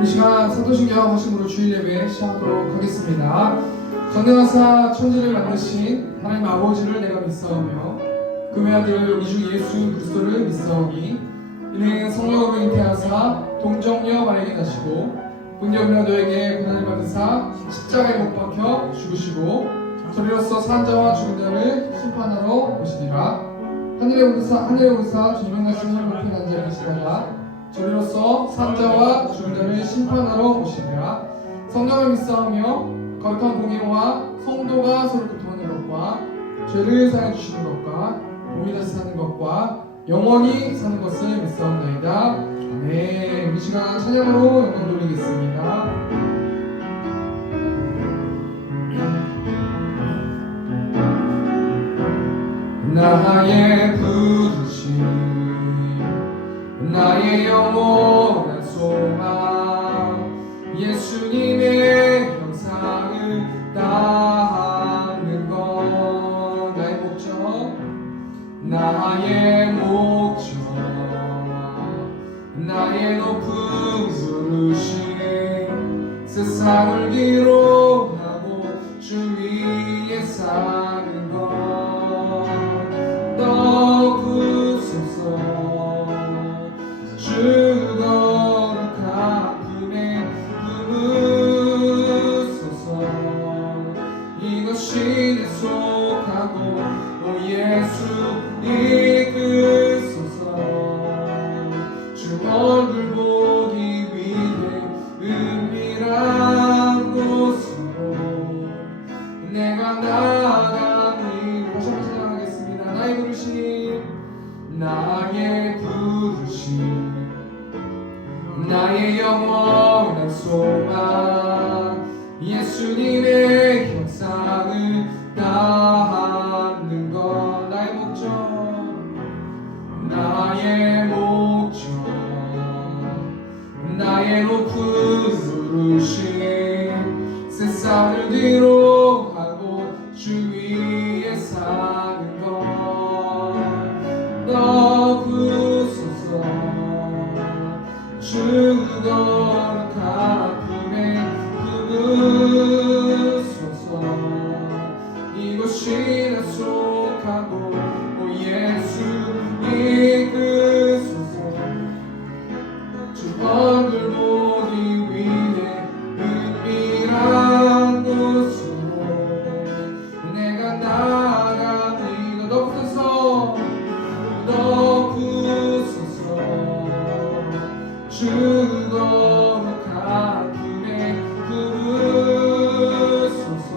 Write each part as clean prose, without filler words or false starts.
이 시간 사도신경 하심으로 주일 예배 시작하도록 하겠습니다. 전능하사 천지를 만드신 하나님 아버지를 내가 믿사오며 그 외아들 우리 주 예수 그리스도를 믿사오니 이는 성령으로 잉태하사 동정녀 마리아에게 나시고 본녀 너에게 고난을 받으사 십자가에 못 박혀 죽으시고 저리로서 산자와 죽은 자를 심판하러 오시니라. 하늘에 오르사 조명하신 높이 앉아 계시다가 저리로서 산자와 죽은 자를 심판하러 오시니라. 성령을 믿사오며 거룩한 공예와 성도가 서로 교통하는 것과 죄를 사해 주시는 것과 몸이 다시 사는 것과 영원히 사는 것을 믿사옵나이다. 아멘. 우리 시간 찬양으로 영광 돌리겠습니다. 나의 부르심 나의 영원한 소망 예수님의 형상을 따르는 것 나의 목적 나의 높은 부르심 세상을 기록하고 주 위에 사는 것 덮으소서 주 거룩한 품에 품으소서 이것이 내 속하고 오 예수 이끄소서 주 얼굴 보기 위해 은밀한 곳으로 내가 나가니 다시 한번 찬양하겠습니다. 나의 부르심 나의 영원한 소망 예수님의 형상을 따르는 것 나의 목적 나의 높은 부르심 세상을 뒤로 하고 주 위에 사는 것 덮으소서 주 거룩한 품에 품으소서 이곳이 나 속하고 오 예수 이끄소서 주 얼굴 보기 위해 은밀한 곳으로 내가 나가니 덮으소서 주 거룩한 품에 품으소서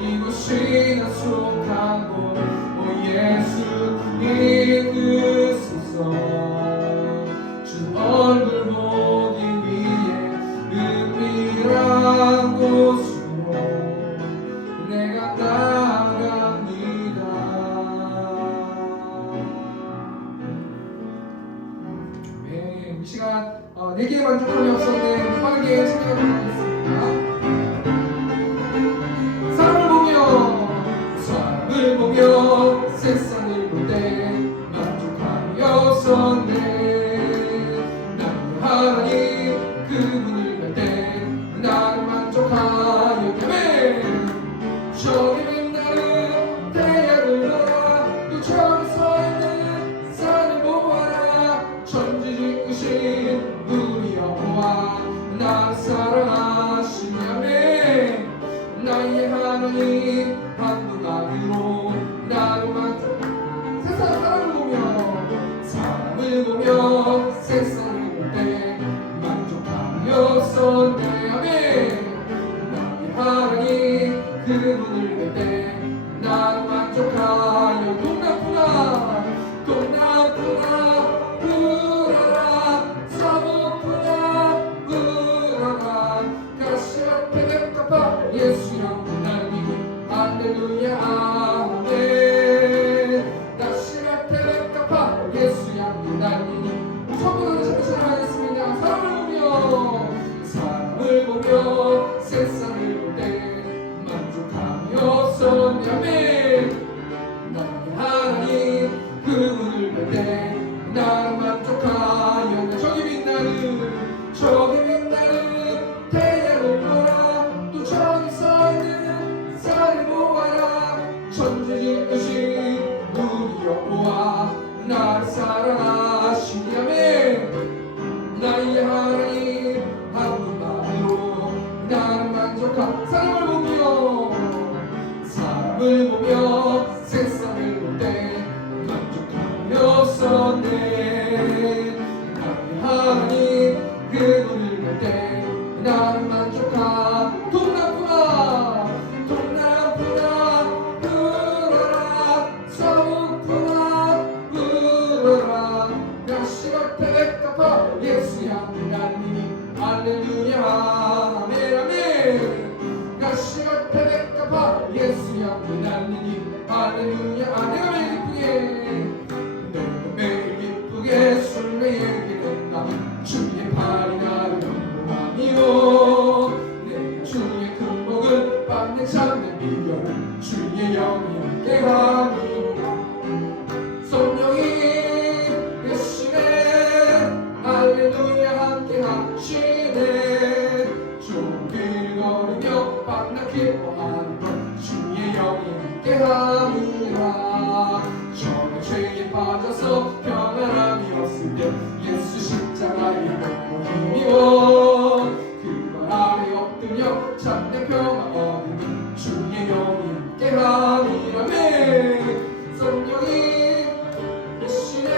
이곳이 나 속하고 오 예수 이끄소서 주 얼굴 보기 위해 은밀한 곳으로 내가 나갑니다. 네, 이 시간 4개의 만족함이 없었는데 빠르게 참여하도록 하겠습니다. 사람을 보며 세상을 볼 때 만족함이었었네. 나는 하나님 그분을 볼 때 나는 만족하여 아멘. 저기 빛나는 태양을 보아 또 저기 서 있는 산을 보아라. 천지 지으신 우리 여호와 나를 사랑하시며 아멘. 나의 하나님 한동안으로 나를 사람을 보며 세상을 볼 때 만족하였었네 아멘. 나의 하나님 그분을 볼 때 나는 만족하여 동남구나 불어라 서북구나 불어라 가시 앞에 갚아 예수여 날리고 할렐루야 아멘. 가시 앞에 갚아 예수야 날리니 성도는 찬양하겠습니다. 사람을 보며 세상을 볼 때 만족하였었네 아멘. 사람을 보며 세상을 볼 때 만족하였었네. 하나님 그분을 볼 때 나는 만족하. 동남푸나 불어라 서북푸나 불어라 날씨 앞에 백합화 예수 향기 달리니 할렐루야 아멘 아멘. 날씨 앞에 백합화 예수 향기 달리니 할렐루야. 아 내가 매일 기쁘게 술래 얘기를 나면 주의 팔이 나를 영광하며 내가 주의 큰 복을 받는 참된 비결은 주의 영이 함께하니라. 성령이 대신에 할렐루야 함께하시네. 종길 걸으며 밤낮 기뻐하는 것 주의 영이 함께하니라. 저는 죄에 빠져서 평안함이 없을 때 예수 십자가에 걷고 힘입어 그발 아래 엎드려 참된 평안 얻으니 주의 영이 함께하니라네. 성령이 대신에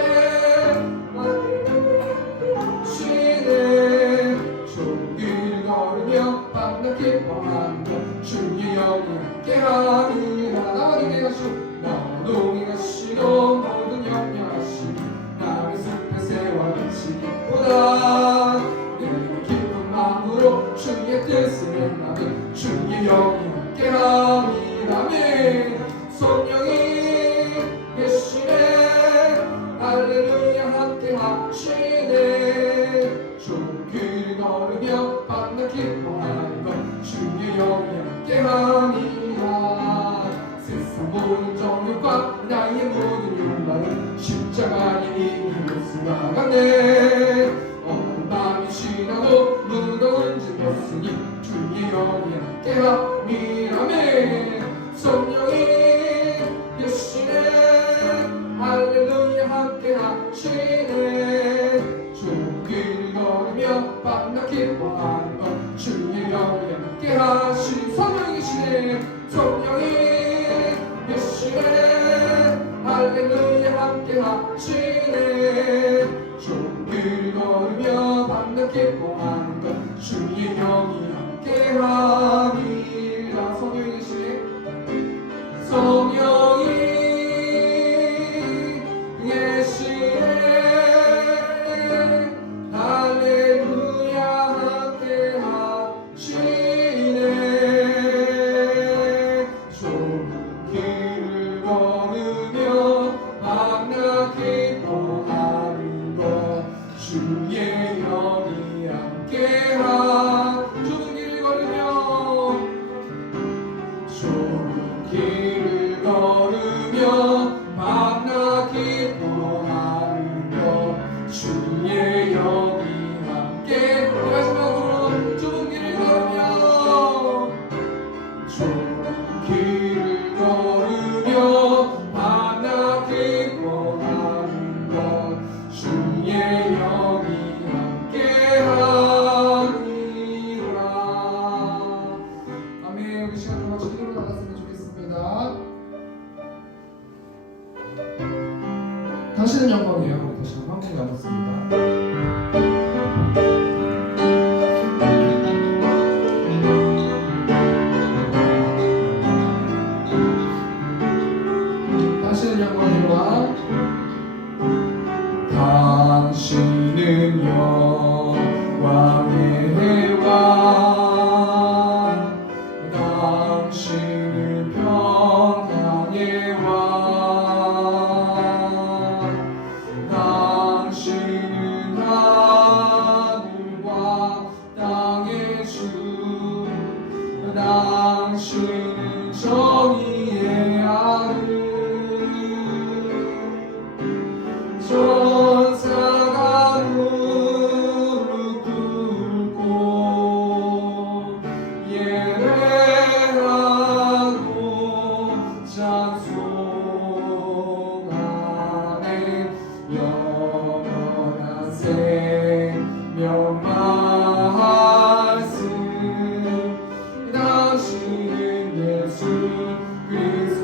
쉬네. 종길 걸으며 밤낮 기뻐하는 것 주의 영이 함께하니라. 나와 동행 가시고 나와 동행 가시고 모든 영향하시니 나를 숲에 세워 미치기보다 내가 기쁜 마음으로 주의 뜻을 행하면 주의 영이 함께하니라네. 성령이 계시네 할렐루야 함께하시네. 종길 걸으며 밤낮 기뻐하는 것 주의 영이 함께하니라. 세상 모든 정욕과 나의 모든 욕망은 십자가에 이미 수나갔네. 어느 밤이 지나도 무거운 짐 벗으니 주의 영이 함께하니라네. 성령이 계시네 할렐루야 함께하시네. 종길 걸으며 밤낮 기뻐하는 것 주의 영이 함께하시니. 성령이 계시네. 성령이 계시네 할렐루야 함께하시네. 종길 걸으며 밤낮 기뻐하는 것 주의 영이 함께하니라. 성령이 계시네. 성령이 계시네 할렐루야 함께하시네. 종길을 걸으며 밤낮 기뻐하는 것 주의 영이 함께하. 좁은 길을 걸으며 좁은 길을 걸으며 밤낮 기뻐하는 것 주의 영이 함께. 마지막으로 좁은 길을 걸으며 좁은 길을 걸으며 밤낮 기뻐하는 것 주의 영이 함께하니라. 아멘. 우리 시간 좀 같이 기도로 나갔으면 좋겠습니다. 다시는 영광이에요. 다시 한번 한곡 나눴습니다. 다시는 영광이와 당신은 영광의 왕 당신은 평강의 왕 당신은 하늘과 땅의 주 당신은 정의의 아들 천사가 무릎 꿇고 예배하고 찬송하네. 영원한 생명 말씀 당신은 예수 그리스도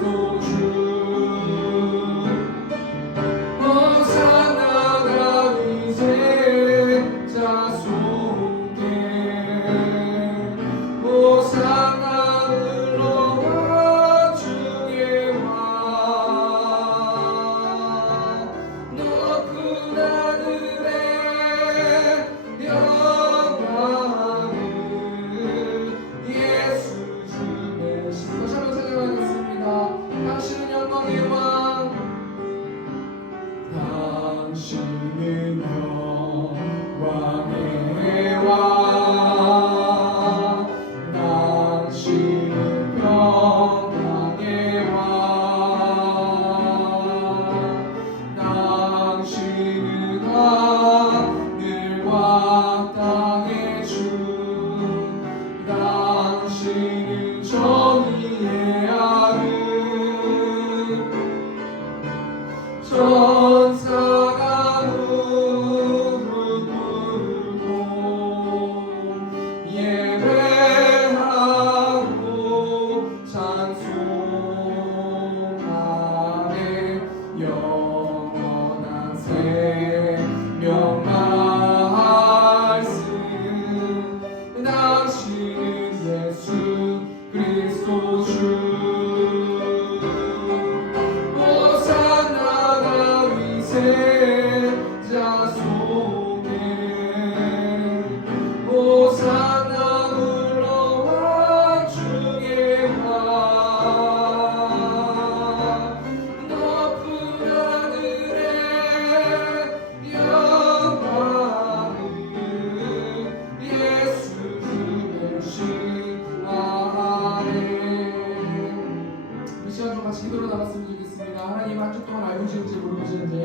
시간 좀 같이 기도로 나갔으면 좋겠습니다. 하나님 한 주 동안 알고 지은지 모르고 지은지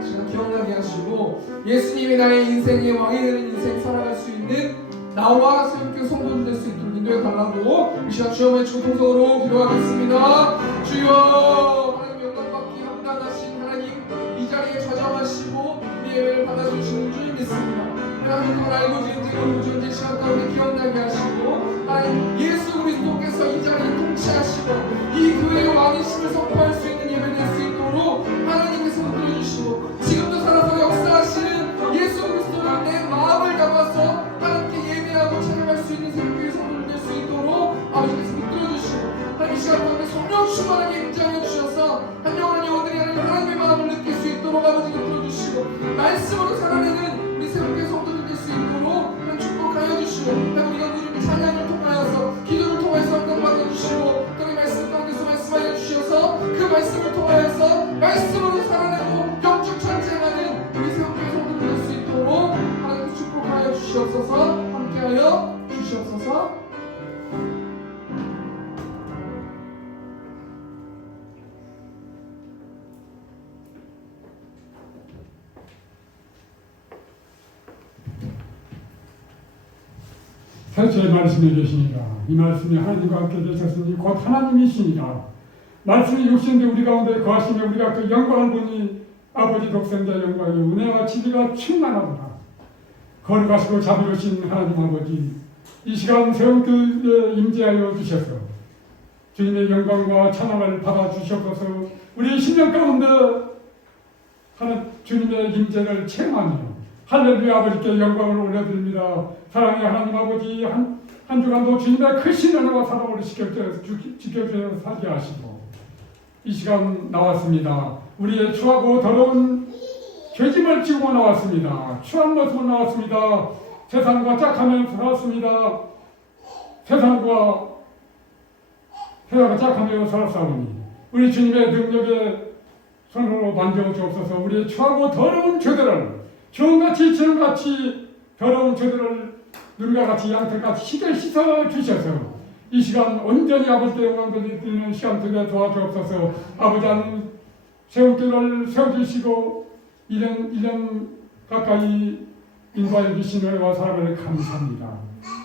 시간 기억나게 하시고 예수님이 나의 인생의 왕이 되는 인생 살아갈 수 있는 나와 새롭게 성도들 될 수 있도록 인도해 달라고 이 시간 주여 외치고 통성으로 기도하겠습니다. 주여 하나님 영광받기 합당하신 하나님 이 자리에 좌정하시고 우리 예배를 받아주시는 줄 믿습니다. 하나님 동안 알고 지은지 모르고 지은지 시간 가운데 기억나게 하시고 하나님 예수 그리스도께서 이 자리에 통치하시고 이 교회의 왕이심을 선포할 수 있는 예배 될 수 있도록 하나님께서 붙들어주시고 지금도 살아서 역사하시는 예수 그리스도를 내 마음을 담아서 하나님께 예배하고 찬양할 수 있는 새벽교회 성도를 될 수 있도록 아버지께서 붙들어주시고 하나님 이 시간 가운데 성령 충만하게 임장해 주셔서 한 영혼 한 영혼들이 하나님의 마음을 느낄 수 있도록 아버지 붙들어주시고 말씀으로 살아내는 우리 새벽교회 성도들 될 수 있도록 축복하여 주시고 우리가 누리는 찬양을 통하여서 기도를 통해서 응답 받아주시고 또 이 말씀 가운데서 말씀하여 주셔서 그 말씀을 통하여서 말씀으로 살아내고 영적 전쟁하는 우리 새벽교회 성도들 될 수 있도록 하나님 축복하여 주시옵소서. 함께하여 주시옵소서. 태초에 말씀해 주시니라. 이 말씀이 하나님과 함께 되셨으니 곧 하나님이시니라. 말씀이 육신되 우리 가운데 거하시며 우리가 그 영광을 보니 아버지 독생자 영광이 은혜와 진리가 충만하더라. 거룩하시고 자비로우신 하나님 아버지, 이 시간 새움교회에 임재하여 주셔서 주님의 영광과 찬양을 받아 주시옵소서. 우리 신령 가운데 하는 주님의 임재를 체험하며 할렐루야 아버지께 영광을 올려드립니다. 사랑의 하나님 아버지, 한 주간도 주님의 크신 은혜와 사랑으로 지켜주셔서 살게 하시고 이 시간 나왔습니다. 우리의 추하고 더러운 죄짐을 지고 나왔습니다. 추한 모습으로 나왔습니다. 세상과 짝하며 살았습니다. 세상과 짝하며 살았사오니 우리 주님의 능력에 손으로 만져 주옵소서. 우리의 추하고 더러운 죄들을 주홍같이 지름같이 더러운 죄들을 눈과 같이 양털같이 씻어 주셔서 이 시간 온전히 아버지께 영광 드리는 시간 되게 도와주옵소서. 아버지 하나님 새움교회를 세워주시고 1년 가까이 인도하여 주신 은혜와 사랑을 감사합니다.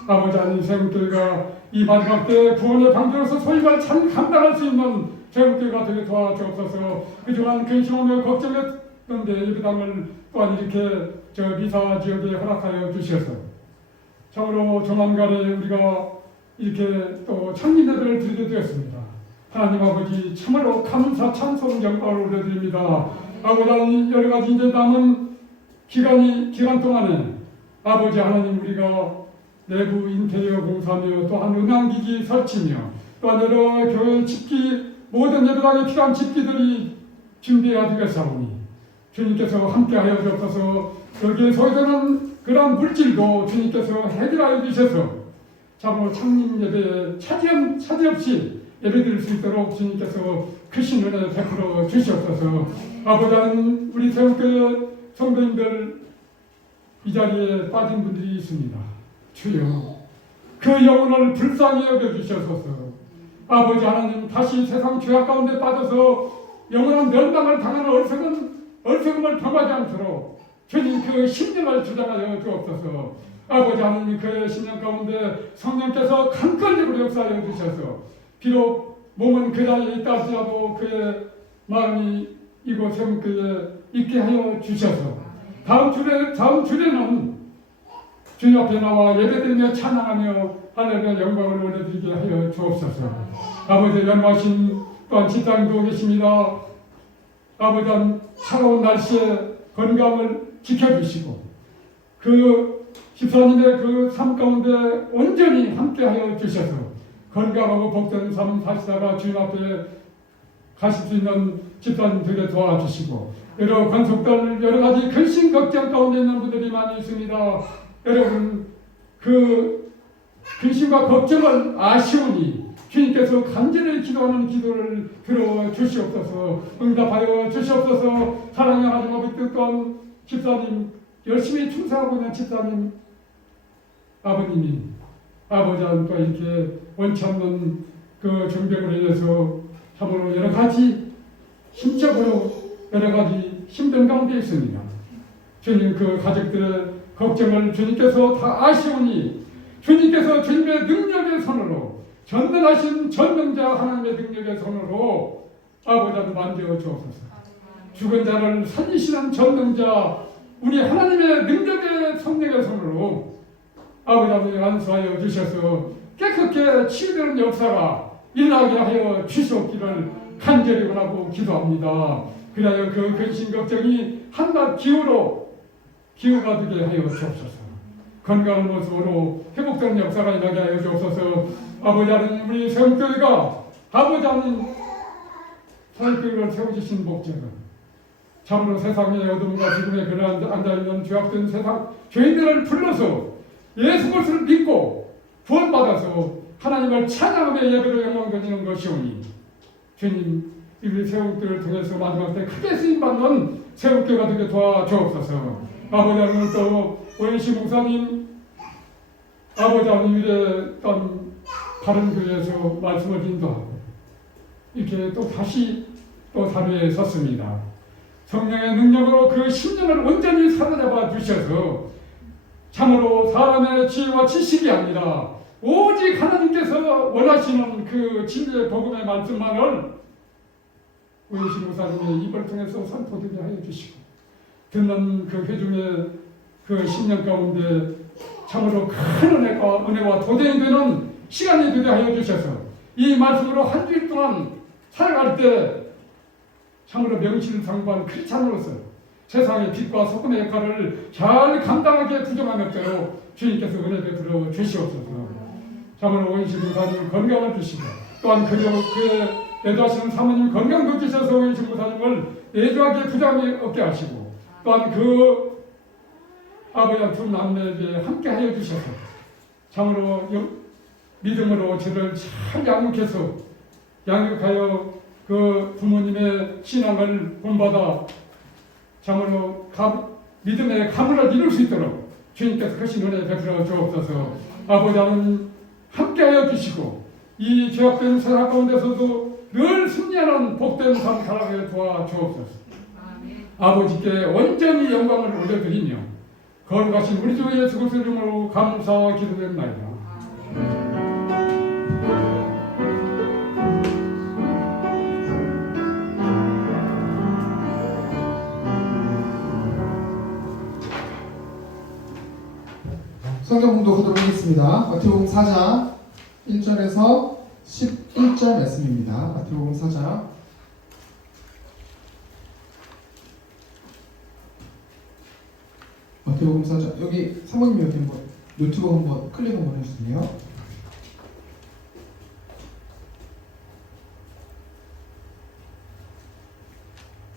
아버지 하나님 새움교회가 이 마지막 때 구원의 방주로서 소임을 참 감당할 수 있는 새움교회가 되게 도와주옵소서. 그동안 근심하며 걱정했던데 예배당을 또한 이렇게 미사 지역에 허락하여 주셔서 참으로 조만간에 우리가 이렇게 또 창립예배를 드리게 되었습니다. 하나님 아버지 참으로 감사 찬송 영광을 올려드립니다. 아버지 하나님 여러 가지 이제 남은 기간 동안에 아버지 하나님 우리가 내부 인테리어 공사며 또한 음향기기 설치며 또한 여러 교회 집기 모든 예배당에 필요한 집기들이 준비해야 되겠사오니 주님께서 함께하여 주옵소서. 여기에 소요되는 그런 물질도 주님께서 해결하여 주셔서 참으로 창립 예배에 차질 없이 예배드릴 수 있도록 주님께서 크신 은혜 베풀어 주시옵소서. 아버지 하나님 우리 새움교회 성도님들 이 자리에 빠진 분들이 있습니다. 주여 그 영혼을 불쌍히 여겨주셔서 아버지 하나님 다시 세상 죄악 가운데 빠져서 영원한 멸망을 당하는 어리석음을 범하지 않도록 주님 그 심령을 주장하여 주옵소서. 아버지 하나님 그의 심령 가운데 성령께서 강건력으로 역사하여 주셔서 비록 몸은 그 자리에 있다 할지라도 그의 마음이 이곳 새움교회에 있게 하여 주셔서 다음 주에는 주님 앞에 나와 예배드리며 찬양하며 하나님의 영광을 올려드리게 하여 주옵소서. 아버지 연마신 또한 집사님도 계십니다. 아버지 차가운 날씨에 건강을 지켜주시고 그 집사님의 그 삶 가운데 온전히 함께하여 주셔서 건강하고 복된 삶 사시다가 주님 앞에 가실 수 있는 집사님들에 도와주시고 여러 관속들 여러 가지 근심 걱정 가운데 있는 분들이 많이 있습니다. 여러분 그 근심과 걱정을 아시오니 주님께서 간절히 기도하는 기도를 들어 주시옵소서. 응답하여 주시옵소서. 사랑의 하나님 아버지 뜻던 집사님 열심히 충성하고 있는 집사님 아버님이 아버지와 이렇게 원치 않는 그 정병으로 인해서 참으로 여러 가지 심적으로 여러 가지 힘든 가운데 있습니다. 주님 그 가족들의 걱정을 주님께서 다 아시오니 주님께서 주님의 능력의 손으로 전능하신 전능자 하나님의 능력의 손으로 아버지를 만져 주옵소서. 죽은 자를 살리시는 전능자 우리 하나님의 능력의 성령의 손으로 아버지 안수하여 주셔서 깨끗게 치유되는 역사가 일어나게 하여 주시옵기를 간절히 원하고 기도합니다. 그리하여 그 근심 걱정이 한낱 기후가 되게 하여 주옵소서. 건강한 모습으로 회복되는 역사가 일어나게 하여 주옵소서. 아버지 하나님 우리 세움교회가 아버지 하나님 사회교회를 세워주신 목적은 참으로 세상의 어둠과 지금의 그런 앉아있는 죄악된 세상 죄인들을 불러서 예수 그리스도를 믿고 구원받아서 하나님을 찬양하며 예배로 영광 드리는 것이오니 주님 우리 세움교회를 통해서 마지막 때 크게 쓰임받는 세움교회가 되게 도와주옵소서. 아버지 하나님 또 오현시 목사님 아버지 하나님의 어떤 바른 교회에서 말씀을 인도하고 이렇게 또 다시 또 자리에 섰습니다. 성령의 능력으로 그 심령을 온전히 사로잡아 주셔서 참으로 사람의 지혜와 지식이 아니라 오직 하나님께서 원하시는 그 진리의 복음의 말씀만을 오현시 목사님의 입을 통해서 선포되게 하여 주시고 듣는 그 회중의 그 심령 가운데 참으로 큰 은혜와 도전이 되는 시간이 되게 하여 주셔서 이 말씀으로 한 주일 동안 살아갈 때 참으로 명실상부한 크리스찬으로서 세상의 빛과 소금의 역할을 잘 감당하게 부정하였도록 주님께서 은혜 베풀어 주시옵소서. 참으로 오현시 목사님 건강을 주시고 또한 그의 내조하시는 사모님 건강도 주셔서 오현시 목사님을 내조하게 부담이 없게 하시고 또한 그 아버지와 두 남매에게 함께 하여 주셔서 참으로 믿음으로 저를 잘 양육하여 그 부모님의 신앙을 본받아 참으로 믿음의 가문을 이룰 수 있도록 주님께서 크신 은혜 베풀어 주옵소서. 아버지는 함께하여 주시고 이 죄악된 세상 가운데서도 늘 승리하는 복된 삶 살아가게 도와주옵소서. 아버지께 온전히 영광을 올려드리며 거룩하신 우리 주 예수 그리스도 이름으로 감사와 기도드립니다. 성경 공독하도록 하겠습니다. 마태복음 4장 1절에서 11절 말씀입니다. 마태복음 4장 마태복음 4장 여기 사모님 여기 한번 노트북 한번 클릭 한번 해주세요.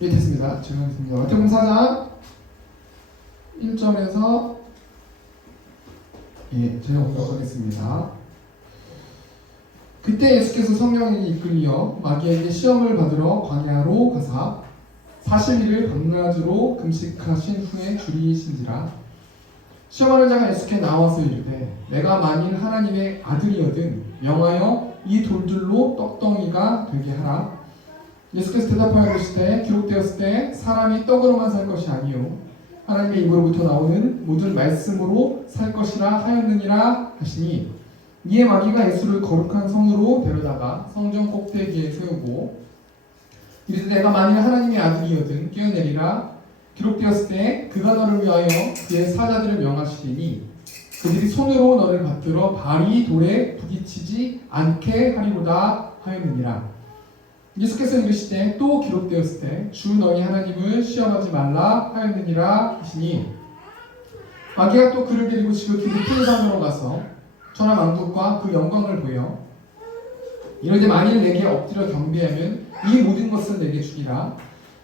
예, 됐습니다. 제가 하겠습니다. 마태복음 4장 1절에서 제가 공독하겠습니다. 그때 예수께서 성령에 이끌려 마귀에게 시험을 받으러 광야로 가사 40일을 밤낮으로 금식하신 후에 줄이신지라. 시험하는 자가 예수께 나와서 이르되 내가 만일 하나님의 아들이거든 명하여 이 돌들로 떡덩이가 되게 하라. 예수께서 대답하여 이르시되 기록되었을 때 사람이 떡으로만 살 것이 아니요 하나님의 입으로부터 나오는 모든 말씀으로 살 것이라 하였느니라 하시니 이에 마귀가 예수를 거룩한 성으로 데려다가 성전 꼭대기에 세우고 이르되 내가 만일 하나님의 아들이거든 뛰어내리라. 기록되었을 때 그가 너를 위하여 그의 사자들을 명하시리니 그들이 손으로 너를 받들어 발이 돌에 부딪히지 않게 하리로다 하였느니라. 예수께서 이르시되 또 기록되었을 때 주 너희 하나님을 시험하지 말라 하였느니라 하시니 마귀가 또 그를 데리고 지극히 높은 산으로 가서 천하 만국과 그 영광을 보여 이르되 만일 내게 엎드려 경배하면 이 모든 것을 내게 주리라.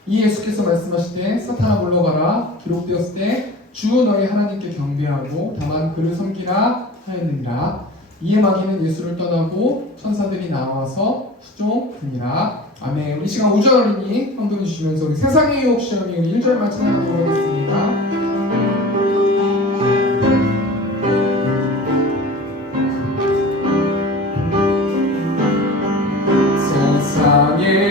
이 예수께서 말씀하시되 사탄아 물러가라. 기록되었을 때 주 너희 하나님께 경배하고 다만 그를 섬기라 하였느니라. 이에 마귀는 예수를 떠나고 천사들이 나와서 수종하니라. 아멘. 우리 시간 5절 어린이 헌금해 주시면서 우리 세상의 유혹 시험이 우리 1절만 찬양하도록 하겠습니다. 세상의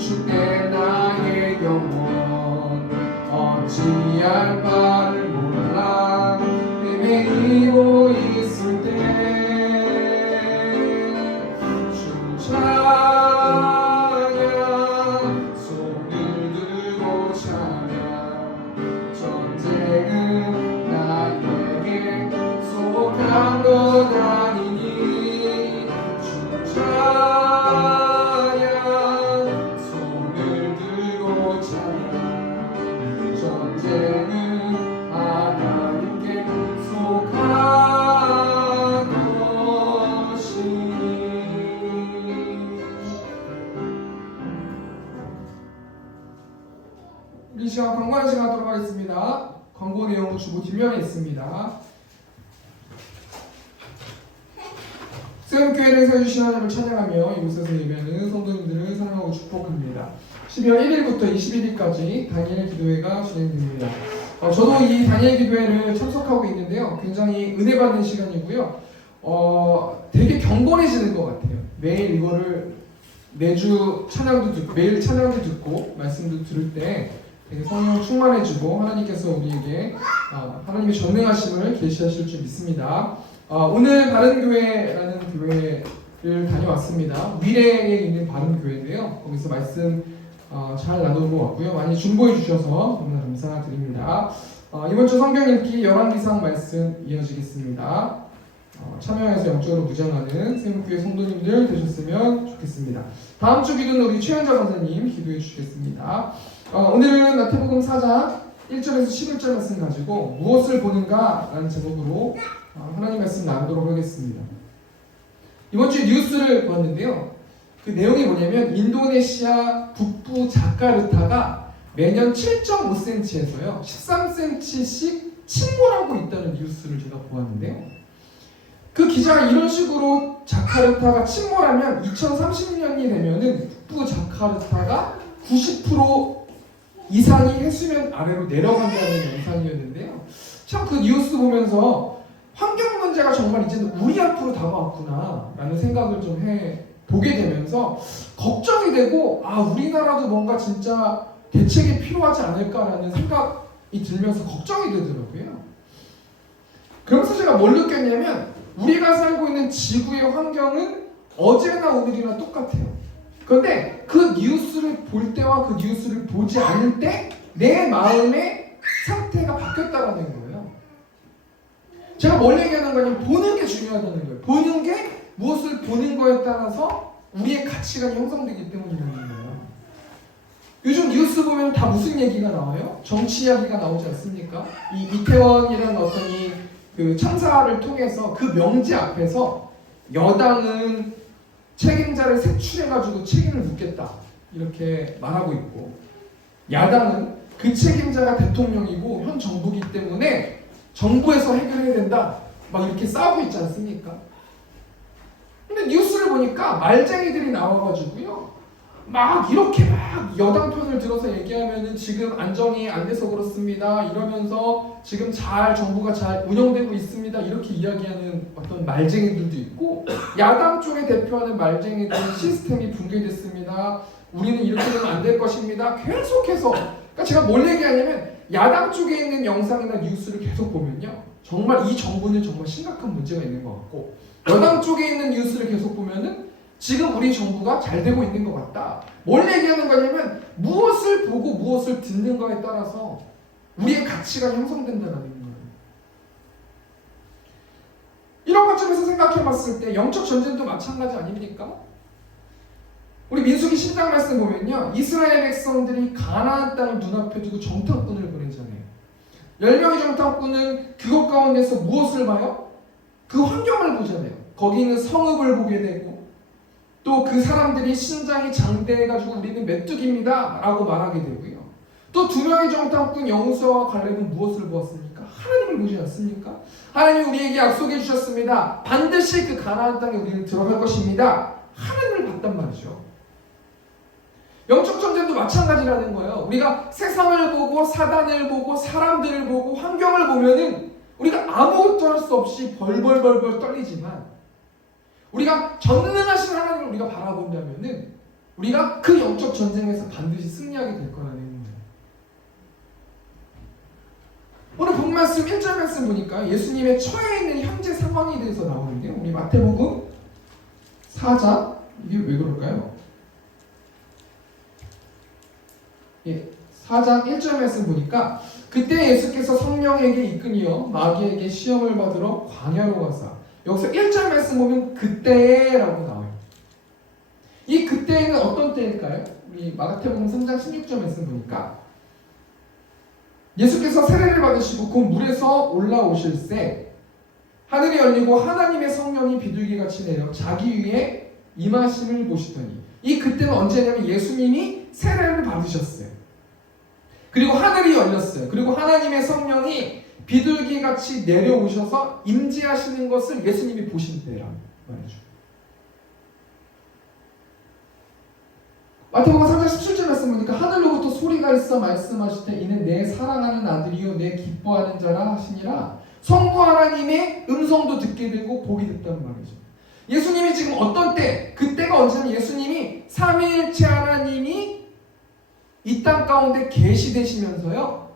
위축된 나의 영혼 어찌할 바를 몰라 헤매이고 있을 때 찬양 손을 들고 찬양 전쟁은 나에게 속한 것 아니니 찬양 손을 들고 찬양 전쟁은 하나님께 속한 것이니. 우리 시간 광고하는 시간 하도록 하겠습니다. 광고 내용은 주보 뒷면에 있습니다. 수영교회를 세워주신 하나님을 찬양하며 이곳에서 예배하는 성도님들을 사랑하고 축복합니다. 12월 1일부터 21일까지 다니엘 기도회가 진행됩니다. 저도 이 다니엘 기도회를 참석하고 있는데요. 굉장히 은혜 받는 시간이고요. 되게 경건해지는 것 같아요. 매일 이거를 매주 찬양도 듣고 매일 찬양도 듣고 말씀도 들을 때 되게 성령 충만해지고 하나님께서 우리에게 하나님의 전능하심을 계시하실 줄 믿습니다. 오늘 바른교회라는 교회를 다녀왔습니다. 위례에 있는 바른교회인데요. 거기서 말씀 잘 나누고 왔고요. 많이 중보해 주셔서 너무나 감사드립니다. 이번 주 성경 읽기 열왕기상 말씀 이어지겠습니다. 참여해서 영적으로 무장하는 세목교회 성도님들 되셨으면 좋겠습니다. 다음 주 기도는 우리 최현자 선생님 기도해 주시겠습니다. 오늘은 마태복음 4장 1절에서 11절 말씀 가지고 무엇을 보는가 라는 제목으로 하나님 말씀 나누도록 하겠습니다. 이번 주에 뉴스를 보았는데요. 그 내용이 뭐냐면 인도네시아 북부 자카르타가 매년 7.5cm에서요 13cm씩 침몰하고 있다는 뉴스를 제가 보았는데요. 그 기자가 이런 식으로 자카르타가 침몰하면 2030년이 되면은 북부 자카르타가 90% 이상이 해수면 아래로 내려간다는 영상이었는데요. 참 그 뉴스 보면서 환경 문제가 정말 이제는 우리 앞으로 다가왔구나 라는 생각을 좀 보게 되면서 걱정이 되고 우리나라도 뭔가 진짜 대책이 필요하지 않을까라는 생각이 들면서 걱정이 되더라고요. 그러면서 제가 뭘 느꼈냐면 우리가 살고 있는 지구의 환경은 어제나 오늘이나 똑같아요. 그런데 그 뉴스를 볼 때와 그 뉴스를 보지 않을 때 내 마음의 상태가 바뀌었다는 거예요. 제가 뭘 얘기하는 거냐면 보는 게 중요하다는 거예요. 보는 게 무엇을 보는 거에 따라서 우리의 가치관이 형성되기 때문이라는 거예요. 요즘 뉴스 보면 다 무슨 얘기가 나와요? 정치 이야기가 나오지 않습니까? 이 이태원이라는 어떤 그 참사를 통해서 그 명제 앞에서 여당은 책임자를 색출해가지고 책임을 묻겠다 이렇게 말하고 있고 야당은 그 책임자가 대통령이고 현 정부이기 때문에 정부에서 해결해야 된다 막 이렇게 싸우고 있지 않습니까? 근데 뉴스를 보니까 말쟁이들이 나와가지고요 막 이렇게 막 여당 편을 들어서 얘기하면은 지금 안정이 안 돼서 그렇습니다 이러면서 지금 정부가 잘 운영되고 있습니다 이렇게 이야기하는 어떤 말쟁이들도 있고 야당 쪽에 대표하는 말쟁이들 시스템이 붕괴됐습니다 우리는 이렇게 되면 안 될 것입니다 계속해서 그러니까 제가 뭘 얘기하냐면 야당 쪽에 있는 영상이나 뉴스를 계속 보면요 정말 이 정부는 정말 심각한 문제가 있는 것 같고 여당 쪽에 있는 뉴스를 계속 보면은 지금 우리 정부가 잘 되고 있는 것 같다. 뭘 얘기하는 거냐면 무엇을 보고 무엇을 듣는가에 따라서 우리의 가치가 형성된다는 거예요. 이런 관점에서 생각해봤을 때 영적 전쟁도 마찬가지 아닙니까? 우리 민수기 10장 말씀 보면요 이스라엘 백성들이 가나안 땅을 눈앞에 두고 정탐꾼을 보내잖아요. 10명의 정탐꾼은 그것 가운데서 무엇을 봐요? 그 환경을 보잖아요. 거기 있는 성읍을 보게 되고 또 그 사람들이 신장이 장대해가지고 우리는 메뚜기입니다 라고 말하게 되고요. 또 2명의 정탐꾼 여호수아와 갈렙은 무엇을 보았습니까? 하나님을 보지 않습니까? 하나님이 우리에게 약속해 주셨습니다. 반드시 그 가나안 땅에 우리는 들어갈 것입니다. 하나님을 봤단 말이죠. 영적 전쟁도 마찬가지라는 거예요. 우리가 세상을 보고 사단을 보고 사람들을 보고 환경을 보면은 우리가 아무것도 할 수 없이 벌벌벌벌 떨리지만 우리가 전능하신 하나님을 우리가 바라본다면은 우리가 그 영적 전쟁에서 반드시 승리하게 될 거라는 거예요. 오늘 본 말씀 1절 말씀 보니까 예수님의 처해 있는 현재 상황에 대해서 나오는데요. 우리 마태복음 4장, 이게 왜 그럴까요? 예, 4장 1절 말씀 보니까 그때 예수께서 성령에게 이끌려 마귀에게 시험을 받으러 광야로 가사, 여기서 1절 말씀 보면 그때라고 나와요. 이 그때는 어떤 때일까요? 우리 마태복음 3장 16절 말씀 보니까 예수께서 세례를 받으시고 곧 물에서 올라오실새 하늘이 열리고 하나님의 성령이 비둘기같이 내려 자기 위에 임하심을 보시더니, 이 그때는 언제냐면 예수님이 세례를 받으셨어요. 그리고 하늘이 열렸어요. 그리고 하나님의 성령이 비둘기같이 내려오셔서 임재하시는 것을 예수님이 보신 때라는 말이죠. 마태복음 3장 17절 말씀 보니까 하늘로부터 소리가 있어 말씀하시되 이는 내 사랑하는 아들이요 내 기뻐하는 자라 하시니라. 성부 하나님의 음성도 듣게 되고 복이 됐단 말이죠. 예수님이 지금 어떤 때, 그때가 언제냐면 예수님이 삼위일체 하나님이 이 땅 가운데 계시되시면서요,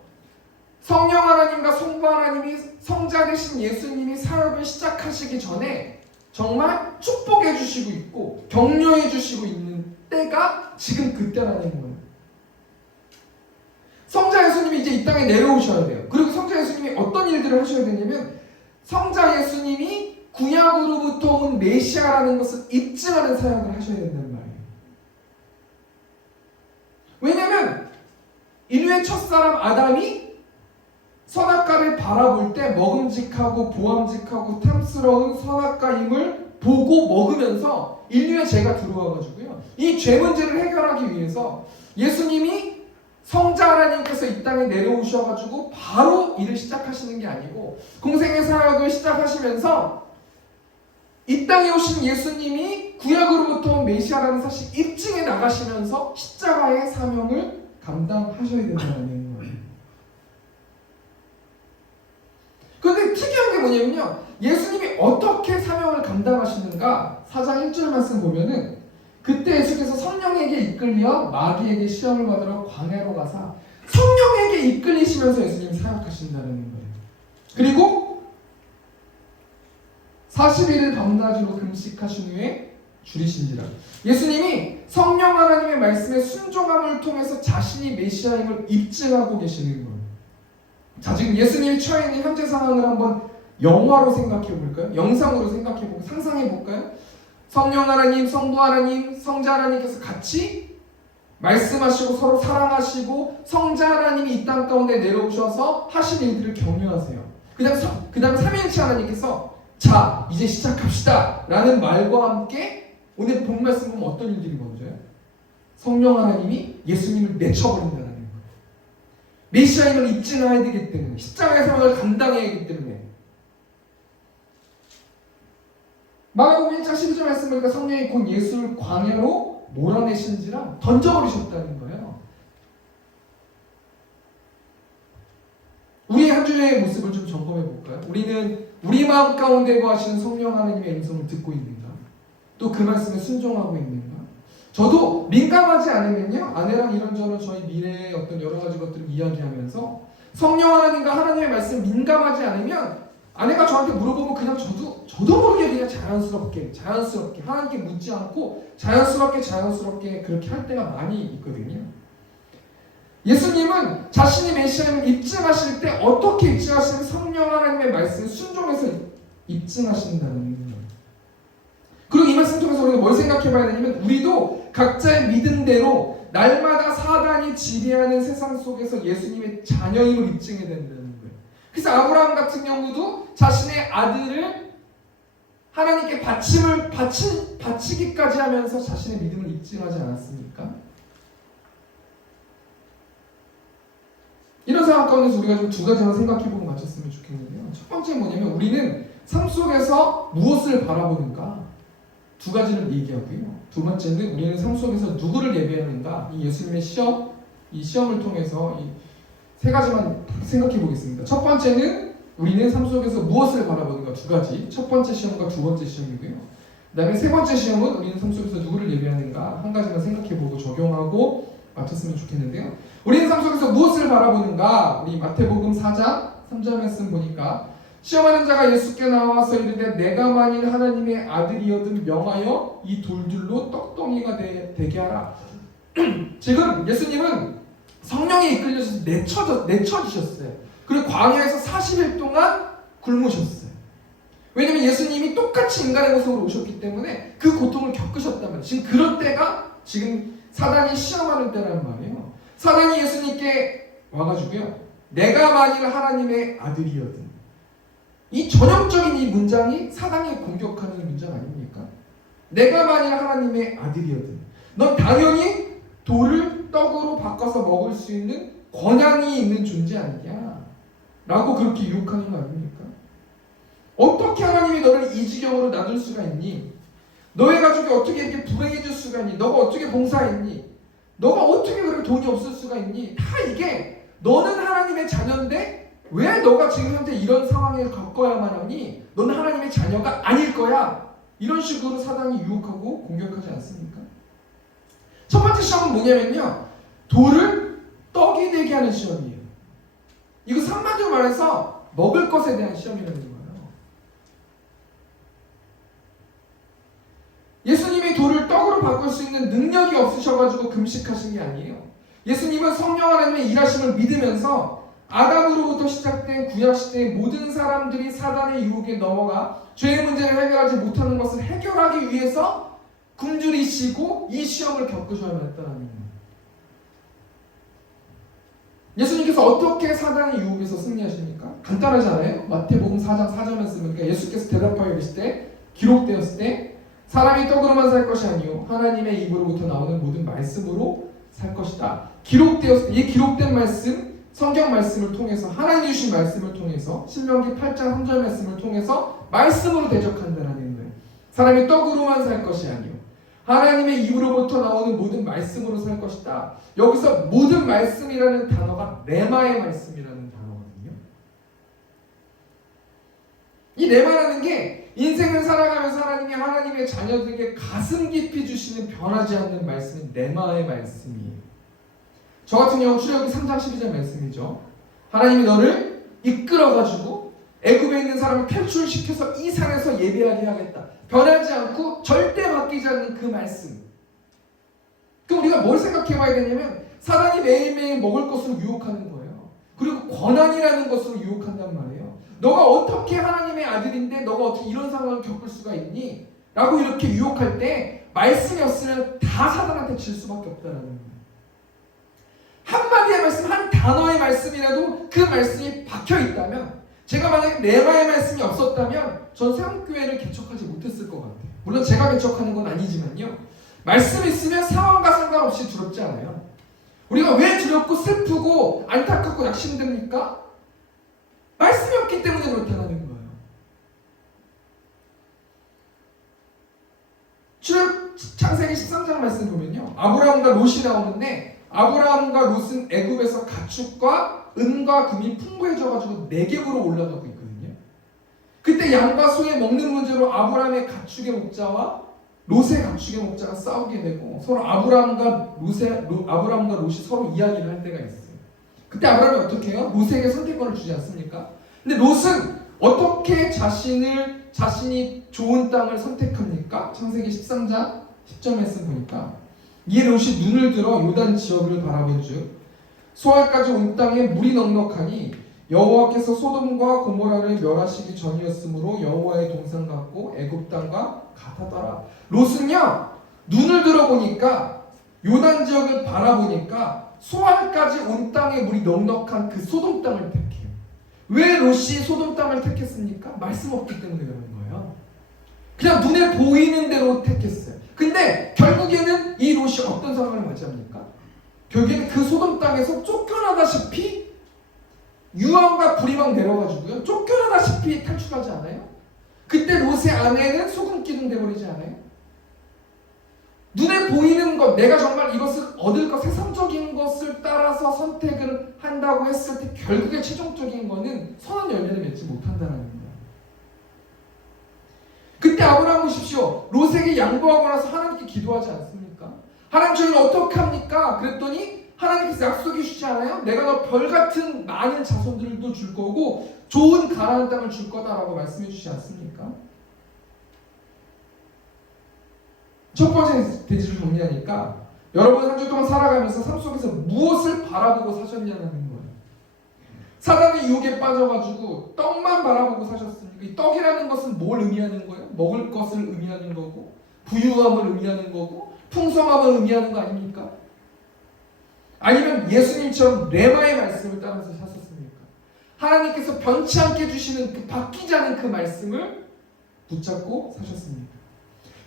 성령 하나님과 성부 하나님이 성자 되신 예수님이 사역을 시작하시기 전에 정말 축복해 주시고 있고 격려해 주시고 있는 때가 지금 그때라는 거예요. 성자 예수님이 이제 이 땅에 내려오셔야 돼요. 그리고 성자 예수님이 어떤 일들을 하셔야 되냐면, 성자 예수님이 구약으로부터 온 메시아라는 것을 입증하는 사역을 하셔야 된다는 말이에요. 왜냐하면 인류의 첫사람 아담이 선악과를 바라볼 때 먹음직하고 보암직하고 탐스러운 선악과임을 보고 먹으면서 인류의 죄가 들어와가지고요, 이 죄 문제를 해결하기 위해서 예수님이 성자 하나님께서 이 땅에 내려오셔가지고 바로 일을 시작하시는 게 아니고, 공생의 사역을 시작하시면서 이 땅에 오신 예수님이 구약으로부터 온 메시아라는 사실 입증해 나가시면서 십자가의 사명을 감당하셔야 된다는 거예요. 그런데 특이한 게 뭐냐면요, 예수님이 어떻게 사명을 감당하시는가, 4장 1절 말씀 보면은 그때 예수께서 성령에게 이끌려 마귀에게 시험을 받으러 광야로 가사, 성령에게 이끌리시면서 예수님이 사역하신다는 거예요. 그리고 40일을 밤낮으로 금식하신 후에 줄이신지라. 예수님이 성령 하나님의 말씀에 순종함을 통해서 자신이 메시아임을 입증하고 계시는 거예요. 자, 지금 예수님이 처해 있는 현재 상황을 한번 영화로 생각해 볼까요? 영상으로 생각해 보고 상상해 볼까요? 성령 하나님, 성부 하나님, 성자 하나님께서 같이 말씀하시고 서로 사랑하시고 성자 하나님이 이 땅 가운데 내려오셔서 하신 일들을 격려하세요. 그 다음 삼위일체 하나님께서 자, 이제 시작합시다 라는 말과 함께 오늘 본 말씀 보면 어떤 일들이 먼저요? 성령 하나님이 예수님을 내쳐버린다는 거예요. 메시아임을 입증해야 되기 때문에, 십자가의 사명을 감당해야 하기 때문에. 마가복음 1장 12절 말씀 보니까 성령이 곧 예수를 광야로 몰아내신지라 던져버리셨다는 거예요. 우리의 한 주의 모습을 좀 점검해 볼까요? 우리는 우리 마음 가운데 거하시는 성령 하나님의 음성을 듣고 있는가? 또 그 말씀에 순종하고 있는가? 저도 민감하지 않으면요, 아내랑 이런저런 저희 미래의 어떤 여러 가지 것들을 이야기하면서 성령 하나님과 하나님의 말씀 민감하지 않으면 아내가 저한테 물어보면 그냥 저도 모르게 그냥 자연스럽게 하나님께 묻지 않고 자연스럽게 그렇게 할 때가 많이 있거든요. 예수님은 자신이 메시아임을 입증하실 때 어떻게 입증하시는, 성령 하나님의 말씀을 순종해서 입증하신다는 거예요. 그리고 이 말씀 통해서 우리가 뭘 생각해 봐야 되냐면, 우리도 각자의 믿음대로 날마다 사단이 지배하는 세상 속에서 예수님의 자녀임을 입증해야 된다는 거예요. 그래서 아브라함 같은 경우도 자신의 아들을 하나님께 바치기까지 하면서 자신의 믿음을 입증하지 않았습니까? 이런 상황 가운데서 우리가 좀 두 가지만 생각해보고 마쳤으면 좋겠는데요. 첫 번째 뭐냐면, 우리는 삶 속에서 무엇을 바라보는가, 두 가지를 얘기하고요. 두 번째는 우리는 삶 속에서 누구를 예배하는가, 이 예수님의 시험, 이 시험을 통해서 이 세 가지만 생각해 보겠습니다. 첫 번째는 우리는 삶 속에서 무엇을 바라보는가, 두 가지. 첫 번째 시험과 두 번째 시험이고요. 그 다음에 세 번째 시험은 우리는 삶 속에서 누구를 예배하는가 한 가지만 생각해보고 적용하고 마쳤으면 좋겠는데요. 우리는 삶 속에서 무엇을 바라보는가? 우리 마태복음 4장 3절 말씀 보니까 시험하는 자가 예수께 나와서 이르되 내가 만일 하나님의 아들이여든 명하여 이 돌들로 떡덩이가 되게 하라. 지금 예수님은 성령에 이끌려서 내쳐지셨어요. 그리고 광야에서 40일 동안 굶으셨어요. 왜냐면 예수님이 똑같이 인간의 모습으로 오셨기 때문에 그 고통을 겪으셨단 말이에요. 지금 그런 때가 지금 사단이 시험하는 때란 말이에요. 사단이 예수님께 와가지고요, 내가 만일 하나님의 아들이여든, 이 전형적인 이 문장이 사단이 공격하는 문장 아닙니까? 내가 만일 하나님의 아들이여든 넌 당연히 돌을 떡으로 바꿔서 먹을 수 있는 권한이 있는 존재 아니냐 라고 그렇게 유혹하는 거 아닙니까? 어떻게 하나님이 너를 이 지경으로 놔둘 수가 있니? 너의 가족이 어떻게 이렇게 불행해질 수가 있니? 너가 어떻게 봉사했니? 너가 어떻게 그렇게 돈이 없을 수가 있니? 다 이게 너는 하나님의 자녀인데 왜 너가 지금 현재 이런 상황에 겪어야만 하니? 너는 하나님의 자녀가 아닐 거야. 이런 식으로 사단이 유혹하고 공격하지 않습니까? 첫 번째 시험은 뭐냐면요, 돌을 떡이 되게 하는 시험이에요. 이거 한마디로 말해서 먹을 것에 대한 시험이라는 거예요. 예수님이 돌을 떡으로 바꿀 수 있는 능력이 없으셔가지고 금식하신 게 아니에요. 예수님은 성령 하나님의 일하심을 믿으면서 아담으로부터 시작된 구약시대의 모든 사람들이 사단의 유혹에 넘어가 죄의 문제를 해결하지 못하는 것을 해결하기 위해서 굶주리시고 이 시험을 겪으셔야만 했다는 거예요. 예수님께서 어떻게 사단의 유혹에서 승리하십니까? 간단하잖아요. 마태복음 4장 4절 말씀은 예수께서 대답하여 이르실 때 기록되었을 때 사람이 떡으로만 살 것이 아니요 하나님의 입으로부터 나오는 모든 말씀으로 살 것이다. 기록되었을 때 이 기록된 말씀, 성경 말씀을 통해서 하나님 주신 말씀을 통해서 신명기 8장 3절 말씀을 통해서 말씀으로 대적한다는 거예요. 사람이 떡으로만 살 것이 아니요 하나님의 입으로부터 나오는 모든 말씀으로 살 것이다. 여기서 모든 말씀이라는 단어가 레마의 말씀이라는 단어거든요. 이 레마라는 게 인생을 살아가면서 하나님의 자녀들에게 가슴 깊이 주시는 변하지 않는 말씀은 레마의 말씀이에요. 저 같은 경우 출애굽기 3장 12절 말씀이죠. 하나님이 너를 이끌어가지고 애굽에 있는 사람을 탈출시켜서 이 산에서 예배하게 하겠다. 변하지 않고 절대 바뀌지 않는 그 말씀. 그럼 우리가 뭘 생각해 봐야 되냐면 사단이 매일매일 먹을 것으로 유혹하는 거예요. 그리고 권한이라는 것으로 유혹한단 말이에요. 너가 어떻게 하나님의 아들인데 너가 어떻게 이런 상황을 겪을 수가 있니? 라고 이렇게 유혹할 때 말씀이 없으면 다 사단한테 질 수밖에 없다는 거예요. 한마디의 말씀, 한 단어의 말씀이라도 그 말씀이 박혀있다면, 제가 만약에 레마의 말씀이 없었다면 전 새롬교회를 개척하지 못했을 것 같아요. 물론 제가 개척하는 건 아니지만요, 말씀이 있으면 상황과 상관없이 두렵지 않아요. 우리가 왜 두렵고 슬프고 안타깝고 낙심됩니까? 말씀이 없기 때문에 그렇다는 거예요. 창세기 13장 말씀 보면요, 아브라함과 롯이 나오는데 아브라함과 롯은 애굽에서 가축과 은과 금이 풍부해져가지고 네겝으로 올라가고 있거든요. 그때 양과 소의 먹는 문제로 아브라함의 가축의 목자와 롯의 가축의 목자가 싸우게 되고 서로 아브라함과 롯이 서로 이야기를 할 때가 있어요. 그때 아브라함이 어떻게 해요? 롯에게 선택권을 주지 않습니까? 근데 롯은 어떻게 자신이 좋은 땅을 선택합니까? 창세기 13장 10절 말씀 보니까 이에 롯이 눈을 들어 요단 지역을 바라본즉 소알까지 온 땅에 물이 넉넉하니 여호와께서 소돔과 고모라를 멸하시기 전이었으므로 여호와의 동산 같고 애굽 땅과 같았더라. 롯은요, 눈을 들어보니까 요단 지역을 바라보니까 소알까지 온 땅에 물이 넉넉한 그 소돔 땅을 택해요. 왜 롯이 소돔 땅을 택했습니까? 말씀 없기 때문에 그러는 거예요. 그냥 눈에 보이는 대로 택했어요. 근데 결국에는 이 롯이 어떤 상황을 맞이합니까? 결국에는 그 소돔 땅에서 쫓겨나다시피 유황과 불이 막 내려가지고요, 쫓겨나다시피 탈출하지 않아요? 그때 롯의 아내는 소금 기둥 돼버리지 않아요? 눈에 보이는 것, 내가 정말 이것을 얻을 것, 세상적인 것을 따라서 선택을 한다고 했을 때 결국에 최종적인 거는 선한 열매를 맺지 못한다는 거예요. 그때 아브라함 보십시오. 롯에게 양보하고 나서 하나님께 기도하지 않습니까? 하나님 저희는 어떻게 합니까? 그랬더니 하나님께서 약속해 주지 않아요? 내가 너 별같은 많은 자손들도 줄 거고 좋은 가나안 땅을 줄 거다라고 말씀해 주지 않습니까? 첫 번째 대지를 정리하니까 여러분 한 주 동안 살아가면서 삶 속에서 무엇을 바라보고 사셨냐는 거예요. 사단의 유혹에 빠져가지고 떡만 바라보고 사셨습니까? 이 떡이라는 것은 뭘 의미하는 거예요? 먹을 것을 의미하는 거고 부유함을 의미하는 거고 풍성함을 의미하는 거 아닙니까? 아니면 예수님처럼 레마의 말씀을 따라서 사셨습니까? 하나님께서 변치 않게 주시는 그 바뀌지 않은 그 말씀을 붙잡고 사셨습니까?